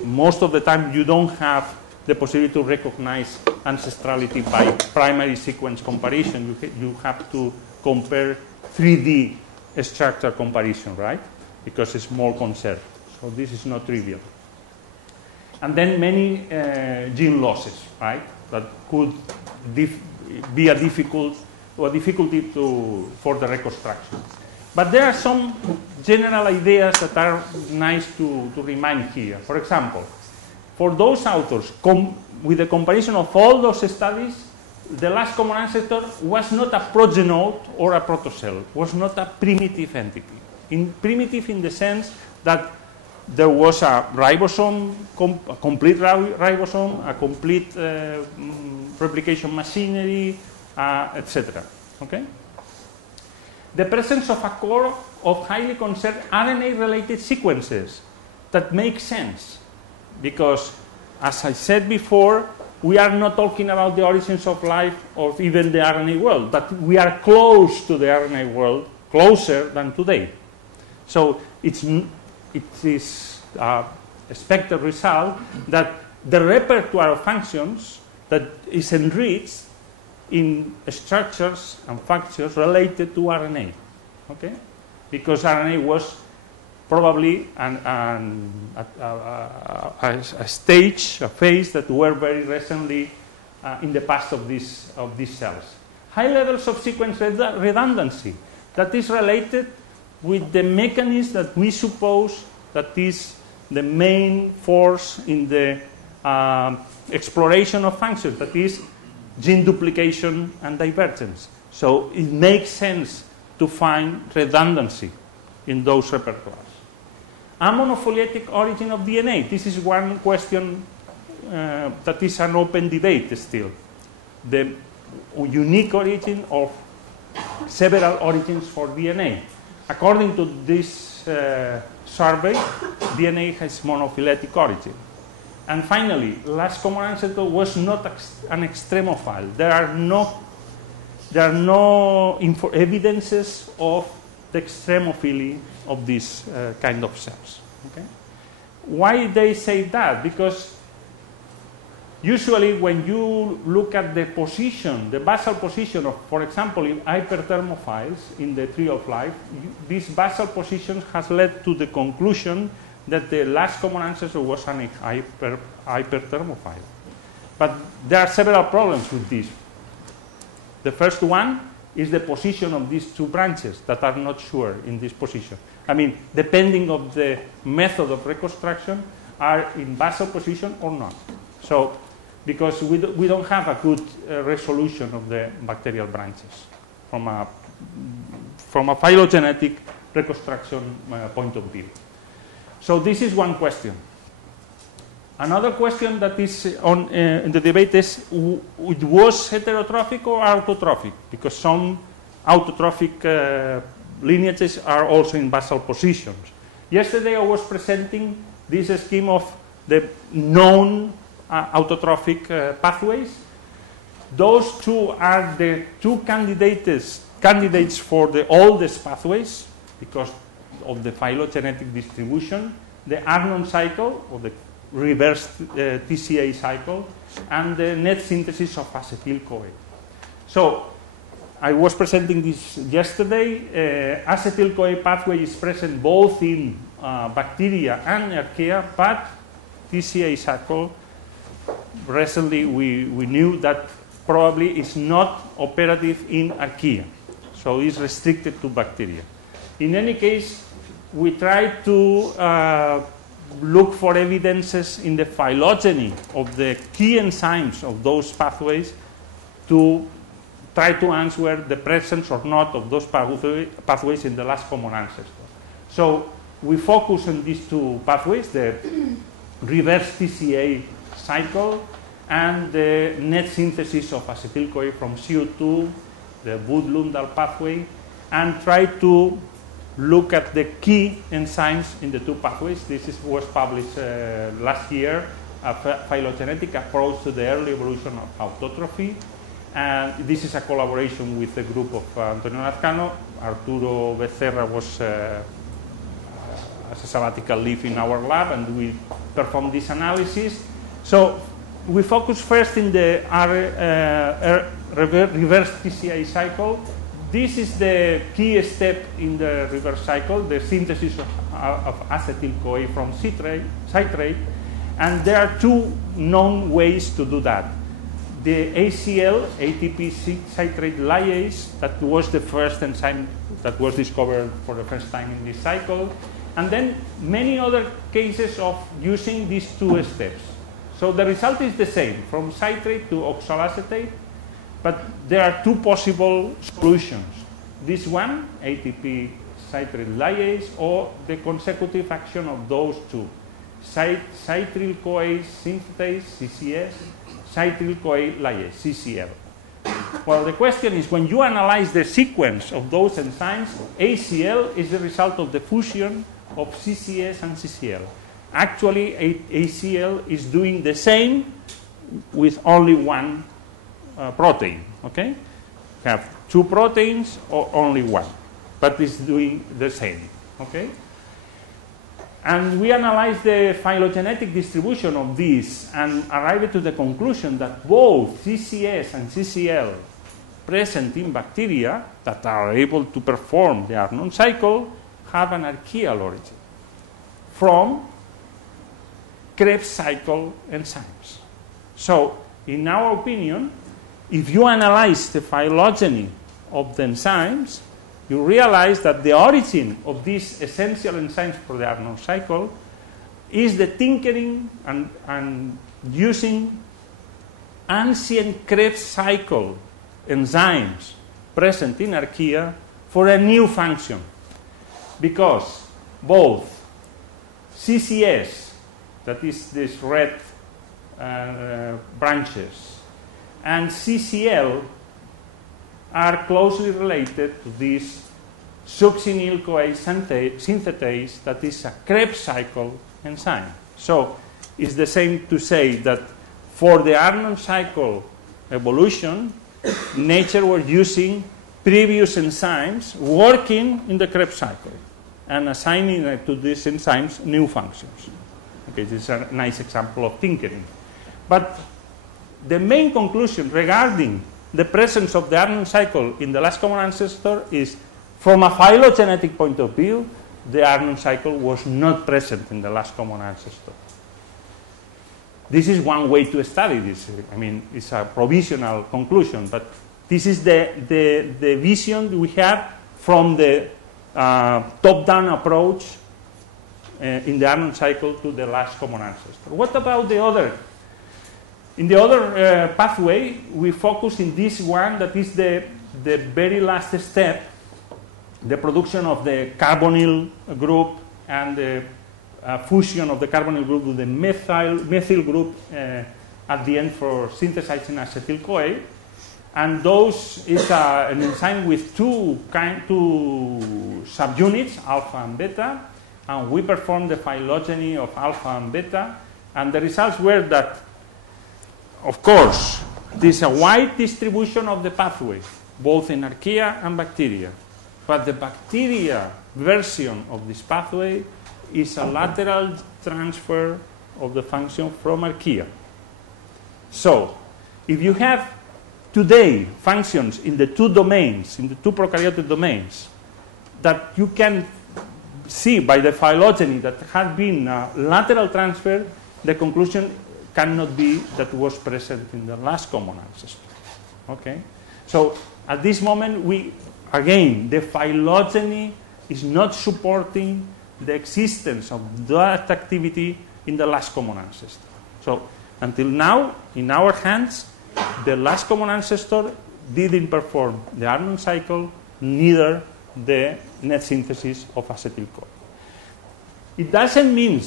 most of the time you don't have the possibility to recognize ancestrality by primary sequence comparison. You have to compare 3D structure comparison, right? Because it's more conserved. So this is not trivial. And then many gene losses, right? That could be a difficulty for the reconstruction. But there are some general ideas that are nice to remind here. For example, for those authors, with the comparison of all those studies, the last common ancestor was not a progenode or a protocell, was not a primitive entity. Primitive in the sense that there was a ribosome, a complete ribosome, a complete replication machinery, etc. Okay? The presence of a core of highly conserved RNA-related sequences that makes sense, because, as I said before, we are not talking about the origins of life or even the RNA world, but we are close to the RNA world, closer than today. So it is a expected result that the repertoire of functions that is enriched in structures and functions related to RNA, okay? Because RNA was probably a stage, a phase that were very recently in the past of these cells. High levels of sequence redundancy, that is related with the mechanism that we suppose that is the main force in the exploration of functions, that is gene duplication and divergence. So it makes sense to find redundancy in those repertoires. A monophyletic origin of DNA. This is one question that is an open debate still. The unique origin of several origins for DNA. According to this survey, DNA has monophyletic origin. And finally, last common ancestor was not an extremophile. There are no evidences of the extremophily of these kind of cells. Okay? Why they say that? Because usually when you look at the position, the basal position of, for example, in hyperthermophiles in the tree of life, this basal position has led to the conclusion that the last common ancestor was an hyperthermophile. But there are several problems with this. The first one is the position of these two branches that are not sure in this position. I mean, depending on the method of reconstruction, are in basal position or not. So, because we don't have a good resolution of the bacterial branches from a phylogenetic reconstruction point of view. So this is one question. Another question that is in the debate is, it was heterotrophic or autotrophic? Because some autotrophic lineages are also in basal positions. Yesterday I was presenting this scheme of the known autotrophic pathways. Those two are the two candidates for the oldest pathways because of the phylogenetic distribution, the Arnon cycle, or the reverse TCA cycle, and the net synthesis of acetyl-CoA. So I was presenting this yesterday. Acetyl-CoA pathway is present both in bacteria and archaea, but TCA cycle, recently we knew that probably is not operative in archaea, so it's restricted to bacteria. In any case, we try to look for evidences in the phylogeny of the key enzymes of those pathways to try to answer the presence or not of those pathways in the last common ancestor. So we focus on these two pathways, the reverse TCA cycle and the net synthesis of acetyl-CoA from CO2, the Wood-Lundahl pathway, and try to look at the key enzymes in the two pathways. This was published last year, a phylogenetic approach to the early evolution of autotrophy. And this is a collaboration with the group of Antonio Lazcano. Arturo Becerra was as a sabbatical leave in our lab, and we performed this analysis. So we focus first in the reverse TCA cycle. This is the key step in the reverse cycle, the synthesis of acetyl-CoA from citrate. And there are two known ways to do that. The ACL, ATP citrate lyase, that was the first enzyme that was discovered for the first time in this cycle. And then many other cases of using these two steps. So the result is the same, from citrate to oxaloacetate. But there are two possible solutions. This one, ATP citrate lyase, or the consecutive action of those two. Cityl-CoA synthetase, CCS, cityl-CoA lyase, CCL. Well, the question is, when you analyze the sequence of those enzymes, ACL is the result of the fusion of CCS and CCL. actually ACL is doing the same with only one protein. Okay, have two proteins or only one, but it's doing the same. Okay, and we analyzed the phylogenetic distribution of these and arrived to the conclusion that both CCS and CCL present in bacteria that are able to perform the Arnon cycle have an archaeal origin from Krebs cycle enzymes. So, in our opinion, if you analyze the phylogeny of the enzymes, you realize that the origin of these essential enzymes for the Arnon cycle is the tinkering and using ancient Krebs cycle enzymes present in archaea for a new function, because both CCS, that is this red branches, and CCL are closely related to this succinyl-CoA synthetase that is a Krebs cycle enzyme. So it's the same to say that for the Arnon cycle evolution, nature was using previous enzymes working in the Krebs cycle and assigning to these enzymes new functions. Okay, this is a nice example of tinkering. But the main conclusion regarding the presence of the Arnon cycle in the last common ancestor is, from a phylogenetic point of view, the Arnon cycle was not present in the last common ancestor. This is one way to study this. I mean, it's a provisional conclusion, but this is the vision we have from the top-down approach in the Arnon cycle to the last common ancestor. What about the other? In the other pathway, we focus in this one that is the very last step, the production of the carbonyl group and the fusion of the carbonyl group with the methyl group at the end for synthesizing acetyl-CoA. And those is an enzyme with two subunits, alpha and beta, and we performed the phylogeny of alpha and beta, and the results were that, of course, there is a wide distribution of the pathway, both in archaea and bacteria. But the bacteria version of this pathway is a lateral transfer of the function from archaea. So, if you have today functions in the two domains, in the two prokaryotic domains, that you can see by the phylogeny that has been a lateral transfer, the conclusion cannot be that was present in the last common ancestor. Okay? So, at this moment, again, the phylogeny is not supporting the existence of that activity in the last common ancestor. So, until now, in our hands, the last common ancestor didn't perform the Arnon cycle, neither the net synthesis of acetyl-CoA. It doesn't mean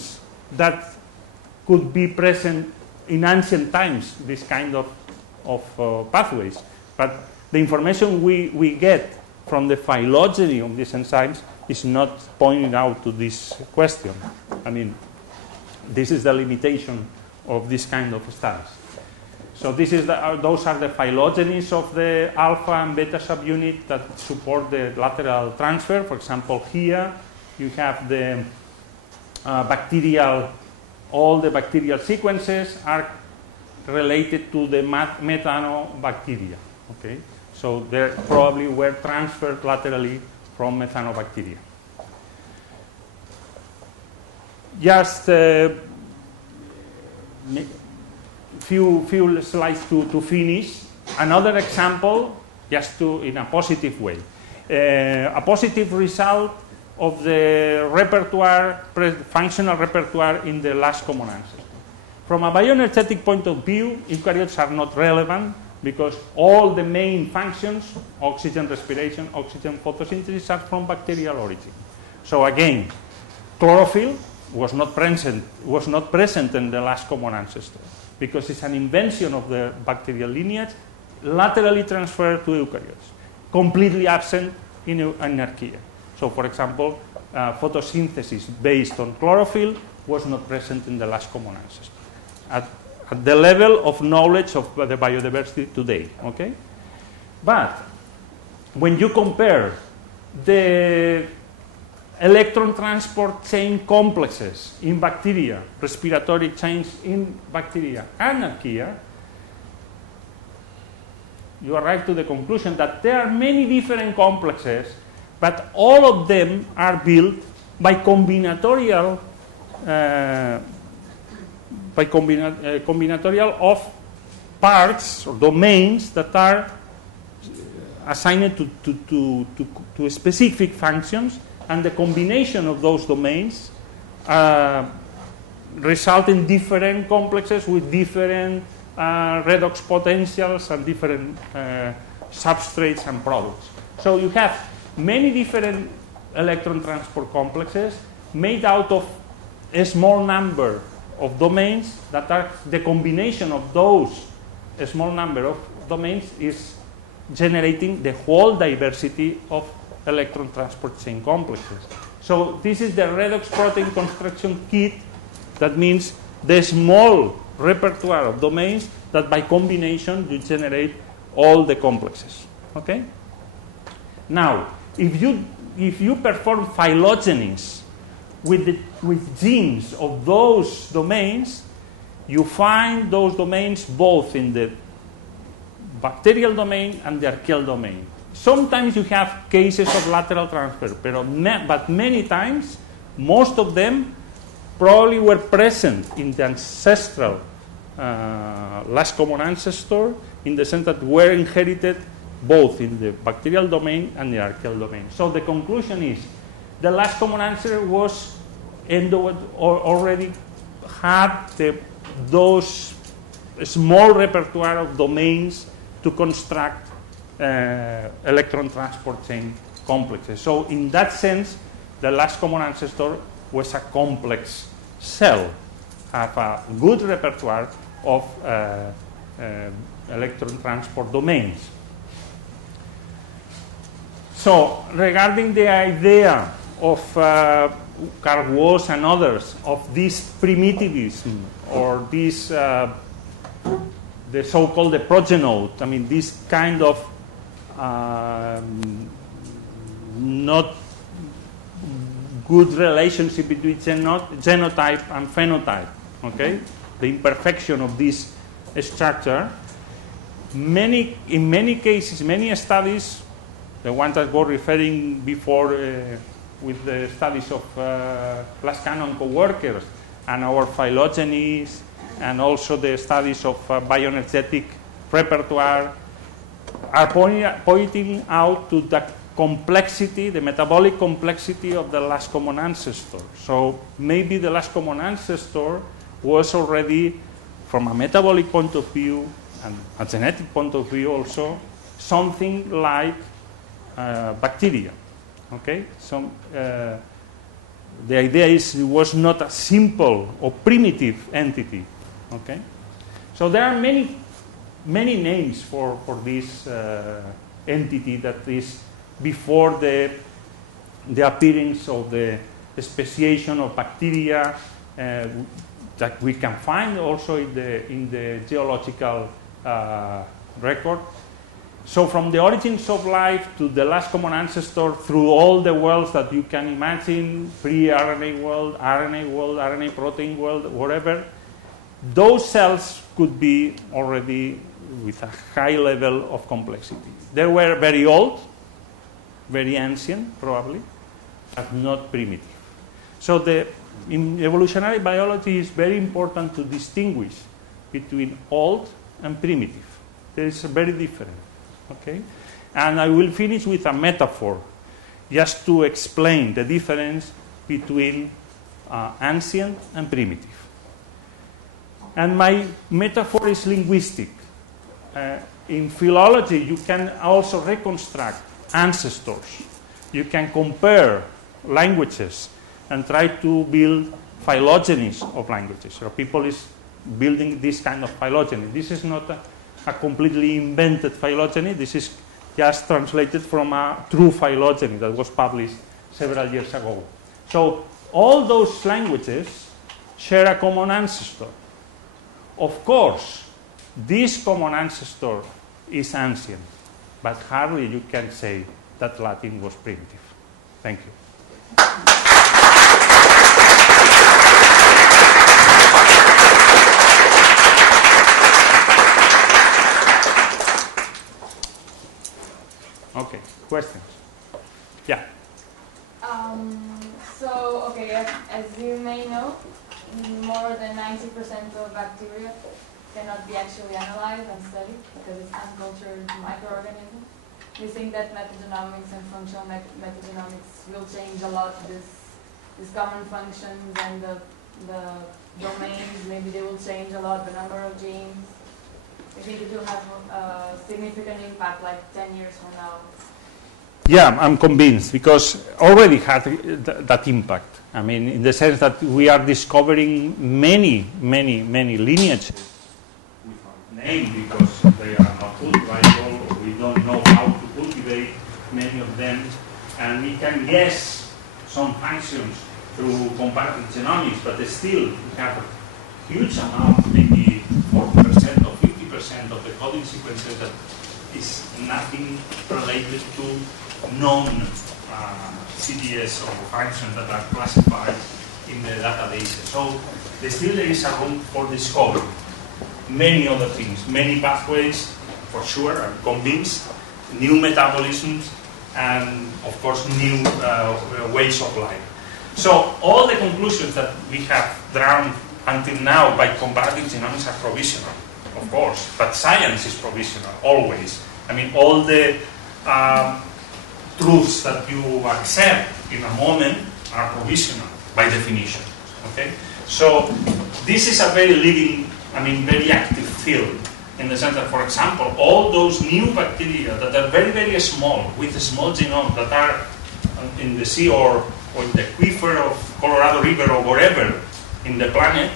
that could be present in ancient times, this kind of pathways, but the information we get from the phylogeny of these enzymes is not pointing out to this question. I mean, this is the limitation of this kind of studies. So this is those are the phylogenies of the alpha and beta subunit that support the lateral transfer. For example, here you have the bacterial, all the bacterial sequences are related to the methanobacteria. Okay, so they probably were transferred laterally from methanobacteria. Just few slides to finish. Another example, just in a positive way. A positive result of the repertoire, functional repertoire in the last common ancestor. From a bioenergetic point of view, eukaryotes are not relevant because all the main functions, oxygen respiration, oxygen photosynthesis, are from bacterial origin. So again, chlorophyll was not present in the last common ancestor because it's an invention of the bacterial lineage, laterally transferred to eukaryotes, completely absent in archaea. So, for example, photosynthesis based on chlorophyll was not present in the last common ancestor at the level of knowledge of the biodiversity today. Okay? But when you compare the electron transport chain complexes in bacteria, respiratory chains in bacteria, and archaea, you arrive to the conclusion that there are many different complexes, but all of them are built by combinatorial of parts or domains that are assigned to specific functions, and the combination of those domains result in different complexes with different redox potentials and different substrates and products. So you have many different electron transport complexes made out of a small number of domains that are the combination of those small number of domains is generating the whole diversity of electron transport chain complexes. So this is the redox protein construction kit. That means the small repertoire of domains that by combination you generate all the complexes. Okay? Now, if you perform phylogenies with genes of those domains, you find those domains both in the bacterial domain and the archaeal domain. Sometimes you have cases of lateral transfer, but many times, most of them probably were present in the ancestral last common ancestor, in the sense that were inherited both in the bacterial domain and the archaeal domain. So the conclusion is the last common ancestor was already had those small repertoire of domains to construct electron transport chain complexes. So in that sense, the last common ancestor was a complex cell, have a good repertoire of electron transport domains. So regarding the idea of Carl Woese and others of this primitivism or this the so-called the progenode, I mean this kind of not good relationship between genotype and phenotype, okay? The imperfection of this structure. In many cases, many studies, the ones that were referring before with the studies of Lascano co-workers and our phylogenies, and also the studies of bioenergetic repertoire, are pointing out to the complexity, the metabolic complexity of the last common ancestor. So maybe the last common ancestor was already, from a metabolic point of view and a genetic point of view also, something like bacteria. Okay? The idea is it was not a simple or primitive entity. Okay? So there are many names for this entity that is before the appearance of the speciation of bacteria that we can find also in the geological record. So from the origins of life to the last common ancestor, through all the worlds that you can imagine, pre-RNA world, RNA protein world, whatever, those cells could be already with a high level of complexity. They were very old, very ancient probably, but not primitive. So in evolutionary biology it's very important to distinguish between old and primitive. There is very different. Okay? And I will finish with a metaphor just to explain the difference between ancient and primitive. And my metaphor is linguistic. In philology, you can also reconstruct ancestors. You can compare languages and try to build phylogenies of languages. So people is building this kind of phylogeny. This is not a completely invented phylogeny. This is just translated from a true phylogeny that was published several years ago. So all those languages share a common ancestor. Of course, this common ancestor is ancient, but hardly you can say that Latin was primitive. Thank you. Okay, questions? Yeah. As you may know, more than 90% of bacteria cannot be actually analyzed and studied because it's uncultured microorganism. Do you think that metagenomics and functional metagenomics will change a lot these common functions and the domains? Maybe they will change a lot the number of genes. I think it will have a significant impact like 10 years from now. Yeah, I'm convinced, because already had that impact. I mean, in the sense that we are discovering many lineages without name because they are not cultivable, or we don't know how to cultivate many of them, and we can guess some functions through comparative genomics, but still we have a huge amount, maybe 40% or 50% of the coding sequences that is nothing related to known CDS or functions that are classified in the databases. So there is a room for discovery. Many other things, many pathways, for sure, I'm convinced, new metabolisms, and of course new ways of life. So all the conclusions that we have drawn until now by comparative genomics are provisional, of course, but science is provisional, always. I mean, all the truths that you accept in a moment are provisional by definition. Okay, so this is a very living, very active field, in the sense that, for example, all those new bacteria that are very small, with a small genome, that are in the sea or in the aquifer of Colorado River or wherever in the planet,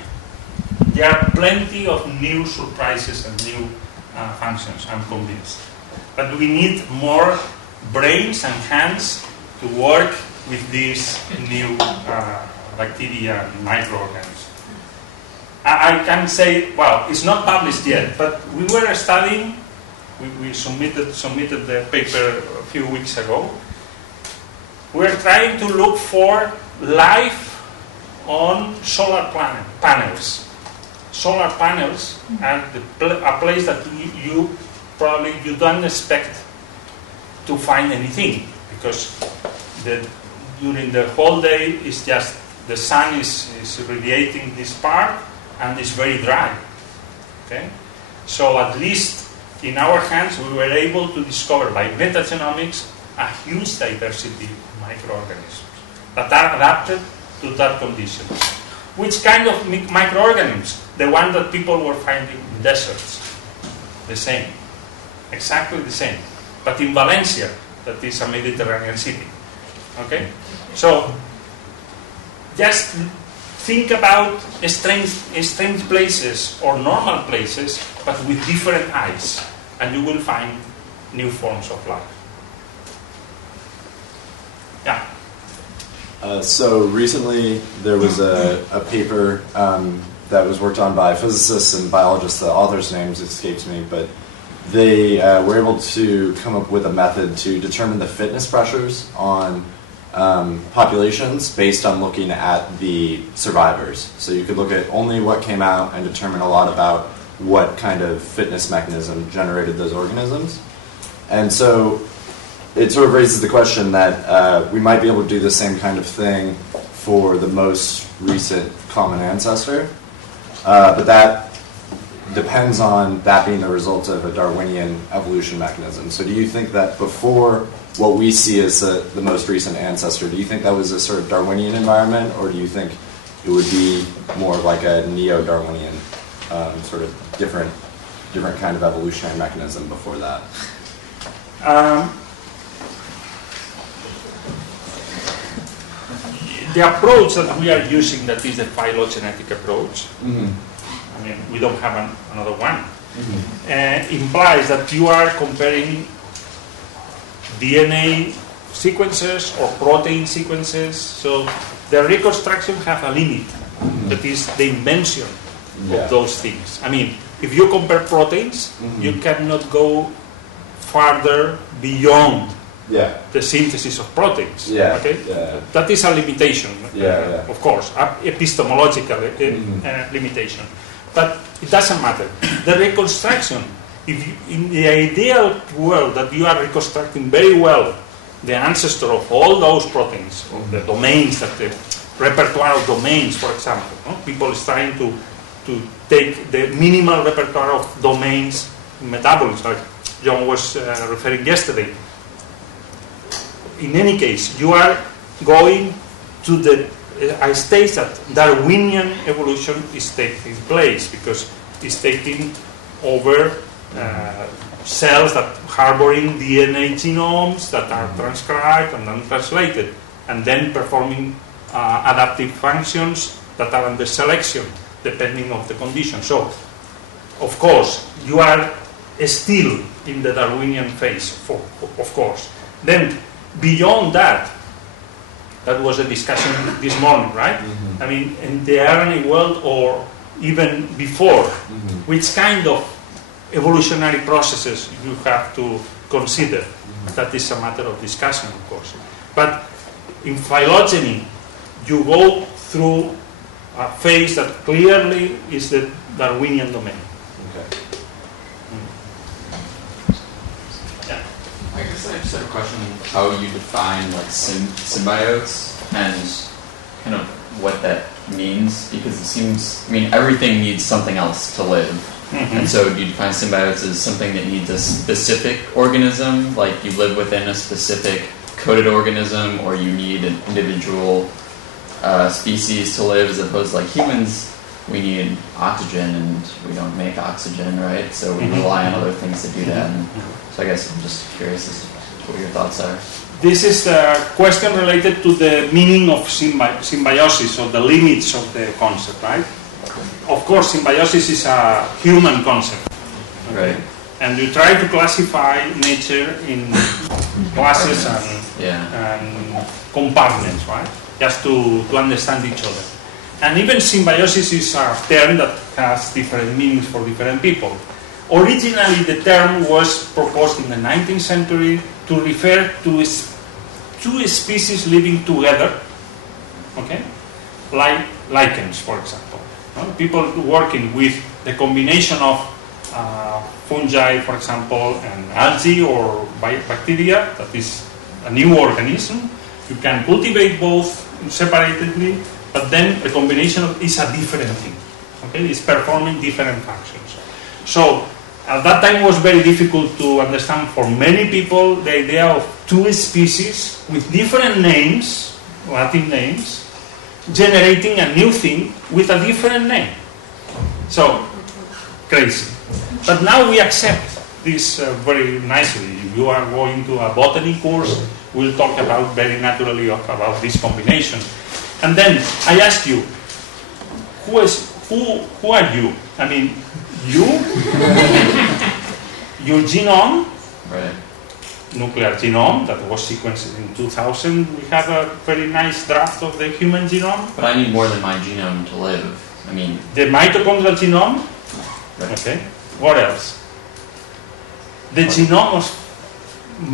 there are plenty of new surprises and new functions, I'm convinced. But we need more brains and hands to work with these new bacteria and microorganisms. I can say, well, it's not published yet, but we were studying, we submitted the paper a few weeks ago. We're trying to look for life on solar panels. Solar panels are a place that you probably don't expect to find anything, because during the whole day it's just the sun is radiating this part and it's very dry. Okay, so at least in our hands we were able to discover by metagenomics a huge diversity of microorganisms that are adapted to that condition. Which kind of microorganisms? The one that people were finding in deserts. The same, exactly the same. But in Valencia, that is a Mediterranean city. Okay? So, just think about strange places or normal places, but with different eyes, and you will find new forms of life. Yeah? So recently there was a paper that was worked on by physicists and biologists. The author's names escapes me, but they were able to come up with a method to determine the fitness pressures on populations based on looking at the survivors. So you could look at only what came out and determine a lot about what kind of fitness mechanism generated those organisms. And so it sort of raises the question that we might be able to do the same kind of thing for the most recent common ancestor, but that depends on that being the result of a Darwinian evolution mechanism. So do you think that before what we see as the most recent ancestor, do you think that was a sort of Darwinian environment, or do you think it would be more like a neo-Darwinian sort of different kind of evolutionary mechanism before that? The approach that we are using, that is the phylogenetic approach, we don't have another one, implies that you are comparing DNA sequences or protein sequences, so the reconstruction have a limit. That is the invention of those things. I mean, if you compare proteins, you cannot go farther beyond the synthesis of proteins. That is a limitation, of course, epistemological limitation. But it doesn't matter. The reconstruction, if you, in the ideal world that you are reconstructing very well the ancestor of all those proteins, of the domains, that the repertoire of domains, for example, people is trying to take the minimal repertoire of domains in metabolism, like John was referring yesterday. In any case, you are going to the stage that Darwinian evolution is taking place, because it's taking over cells that harboring DNA genomes that are transcribed and then translated, and then performing adaptive functions that are under selection, depending on the condition. So, of course, you are still in the Darwinian phase, of course. Then, beyond that, that was a discussion this morning, right? I mean, in the RNA world, or even before, which kind of evolutionary processes you have to consider? That is a matter of discussion, of course. But in phylogeny, you go through a phase that clearly is the Darwinian domain. Yeah. I guess I just have a question: how you define like symbiotes and kind of what that means? Because it seems, I mean, everything needs something else to live. And so do you define symbiotes as something that needs a specific organism, like you live within a specific coded organism, or you need an individual species to live, as opposed to like humans, we need oxygen and we don't make oxygen, right? So we rely on other things to do that. And so I guess I'm just curious as to what your thoughts are. This is a question related to the meaning of symbiosis, or the limits of the concept, right? Of course, symbiosis is a human concept. Okay? Right. And you try to classify nature in classes and compartments, right? Just to understand each other. And even symbiosis is a term that has different meanings for different people. Originally, the term was proposed in the 19th century to refer to two species living together, okay? Like lichens, for example. People working with the combination of fungi, for example, and algae or bacteria, that is a new organism. You can cultivate both separately, but then the combination is a different thing. Okay, it's performing different functions. So at that time it was very difficult to understand for many people the idea of two species with different names, Latin names, generating a new thing with a different name. So, crazy. But now we accept this very nicely. If you are going to a botany course, we'll talk about very naturally about this combination. And then I ask you, who are you? I mean, you, your genome, right? Nuclear genome that was sequenced in 2000. We have a very nice draft of the human genome. But I need more than my genome to live. I mean, the mitochondrial genome. Right. Okay. What else? The genome of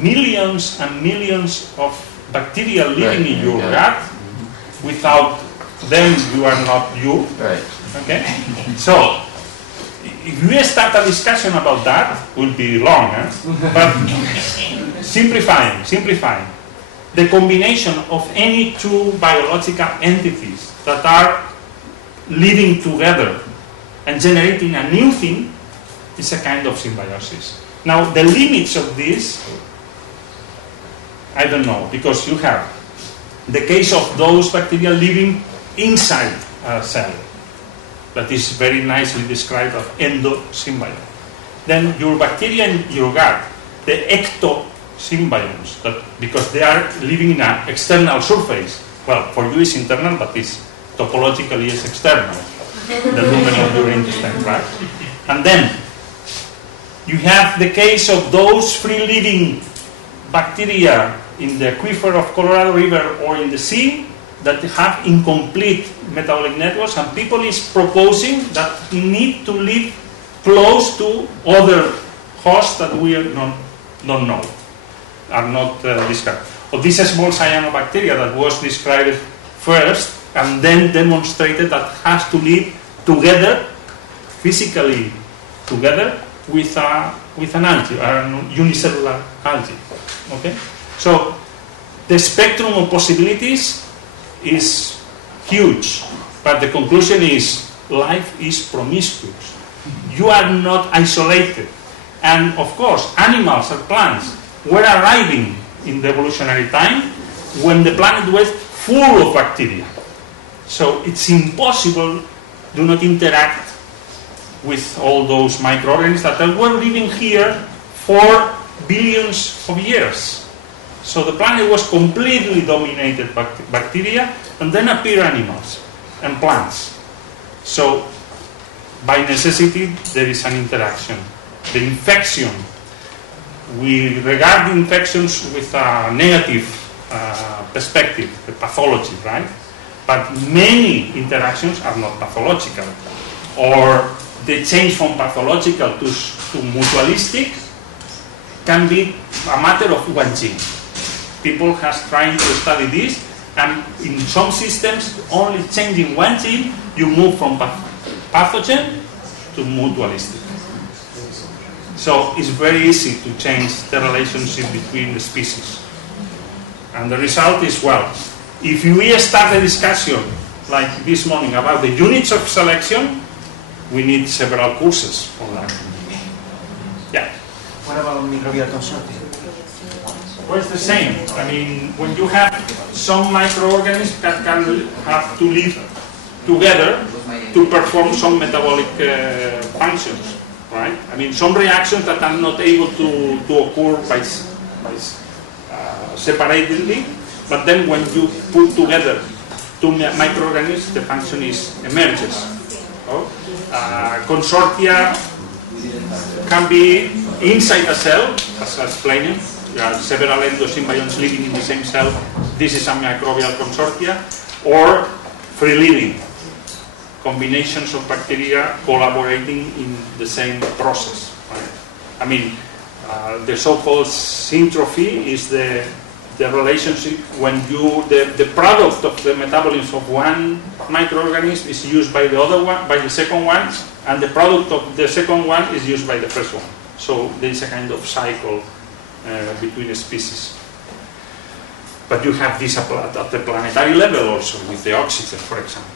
millions and millions of bacteria living in your gut. Without them, you are not you. Right. Okay. So, if we start a discussion about that, it will be long. But simplifying. The combination of any two biological entities that are living together and generating a new thing is a kind of symbiosis. Now, the limits of this, I don't know, because you have the case of those bacteria living inside a cell. That is very nicely described as endosymbiote. Then your bacteria in your gut, the ectosymbionts, that because they are living in an external surface. Well, for you it's internal, but it's topologically is external. The lumen of your intestine, right? And then you have the case of those free-living bacteria in the aquifer of Colorado River or in the sea that have incomplete metabolic networks, and people is proposing that need to live close to other hosts that we don't know, are not described. Or this small cyanobacteria that was described first and then demonstrated that has to live together, physically together, with an algae, a unicellular algae. Okay? So the spectrum of possibilities is huge, but the conclusion is life is promiscuous. You are not isolated. And of course, animals and plants were arriving in the evolutionary time when the planet was full of bacteria. So it's impossible to not interact with all those microorganisms that were living here for billions of years. So the planet was completely dominated by bacteria, and then appear animals and plants. So by necessity there is an interaction. The infection, we regard infections with a negative perspective, the pathology, right? But many interactions are not pathological, or the change from pathological to mutualistic can be a matter of one gene. People have tried to study this, and in some systems, only changing one gene, you move from pathogen to mutualistic. So it's very easy to change the relationship between the species. And the result is, well, if we start a discussion like this morning about the units of selection, we need several courses for that. Yeah. What about microbial consortium? Well, it's the same. I mean, when you have some microorganisms that can have to live together to perform some metabolic functions, right? I mean, some reactions that are not able to occur by separately, but then when you put together two microorganisms, the function emerges. Consortia can be inside a cell, as I explained. There are several endosymbionts living in the same cell. This is a microbial consortia, or free living, combinations of bacteria collaborating in the same process. Right? I mean, the so-called syntrophy is the relationship when the product of the metabolism of one microorganism is used by the other one, by the second one, and the product of the second one is used by the first one. So there is a kind of cycle between species. But you have this at the planetary level also, with the oxygen, for example.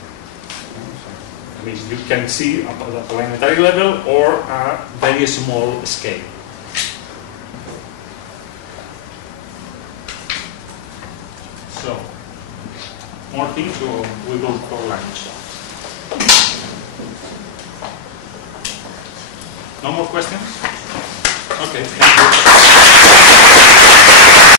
I mean, you can see at the planetary level or a very small scale. So, more things, or we go for lunch? No more questions? Okay, thank you.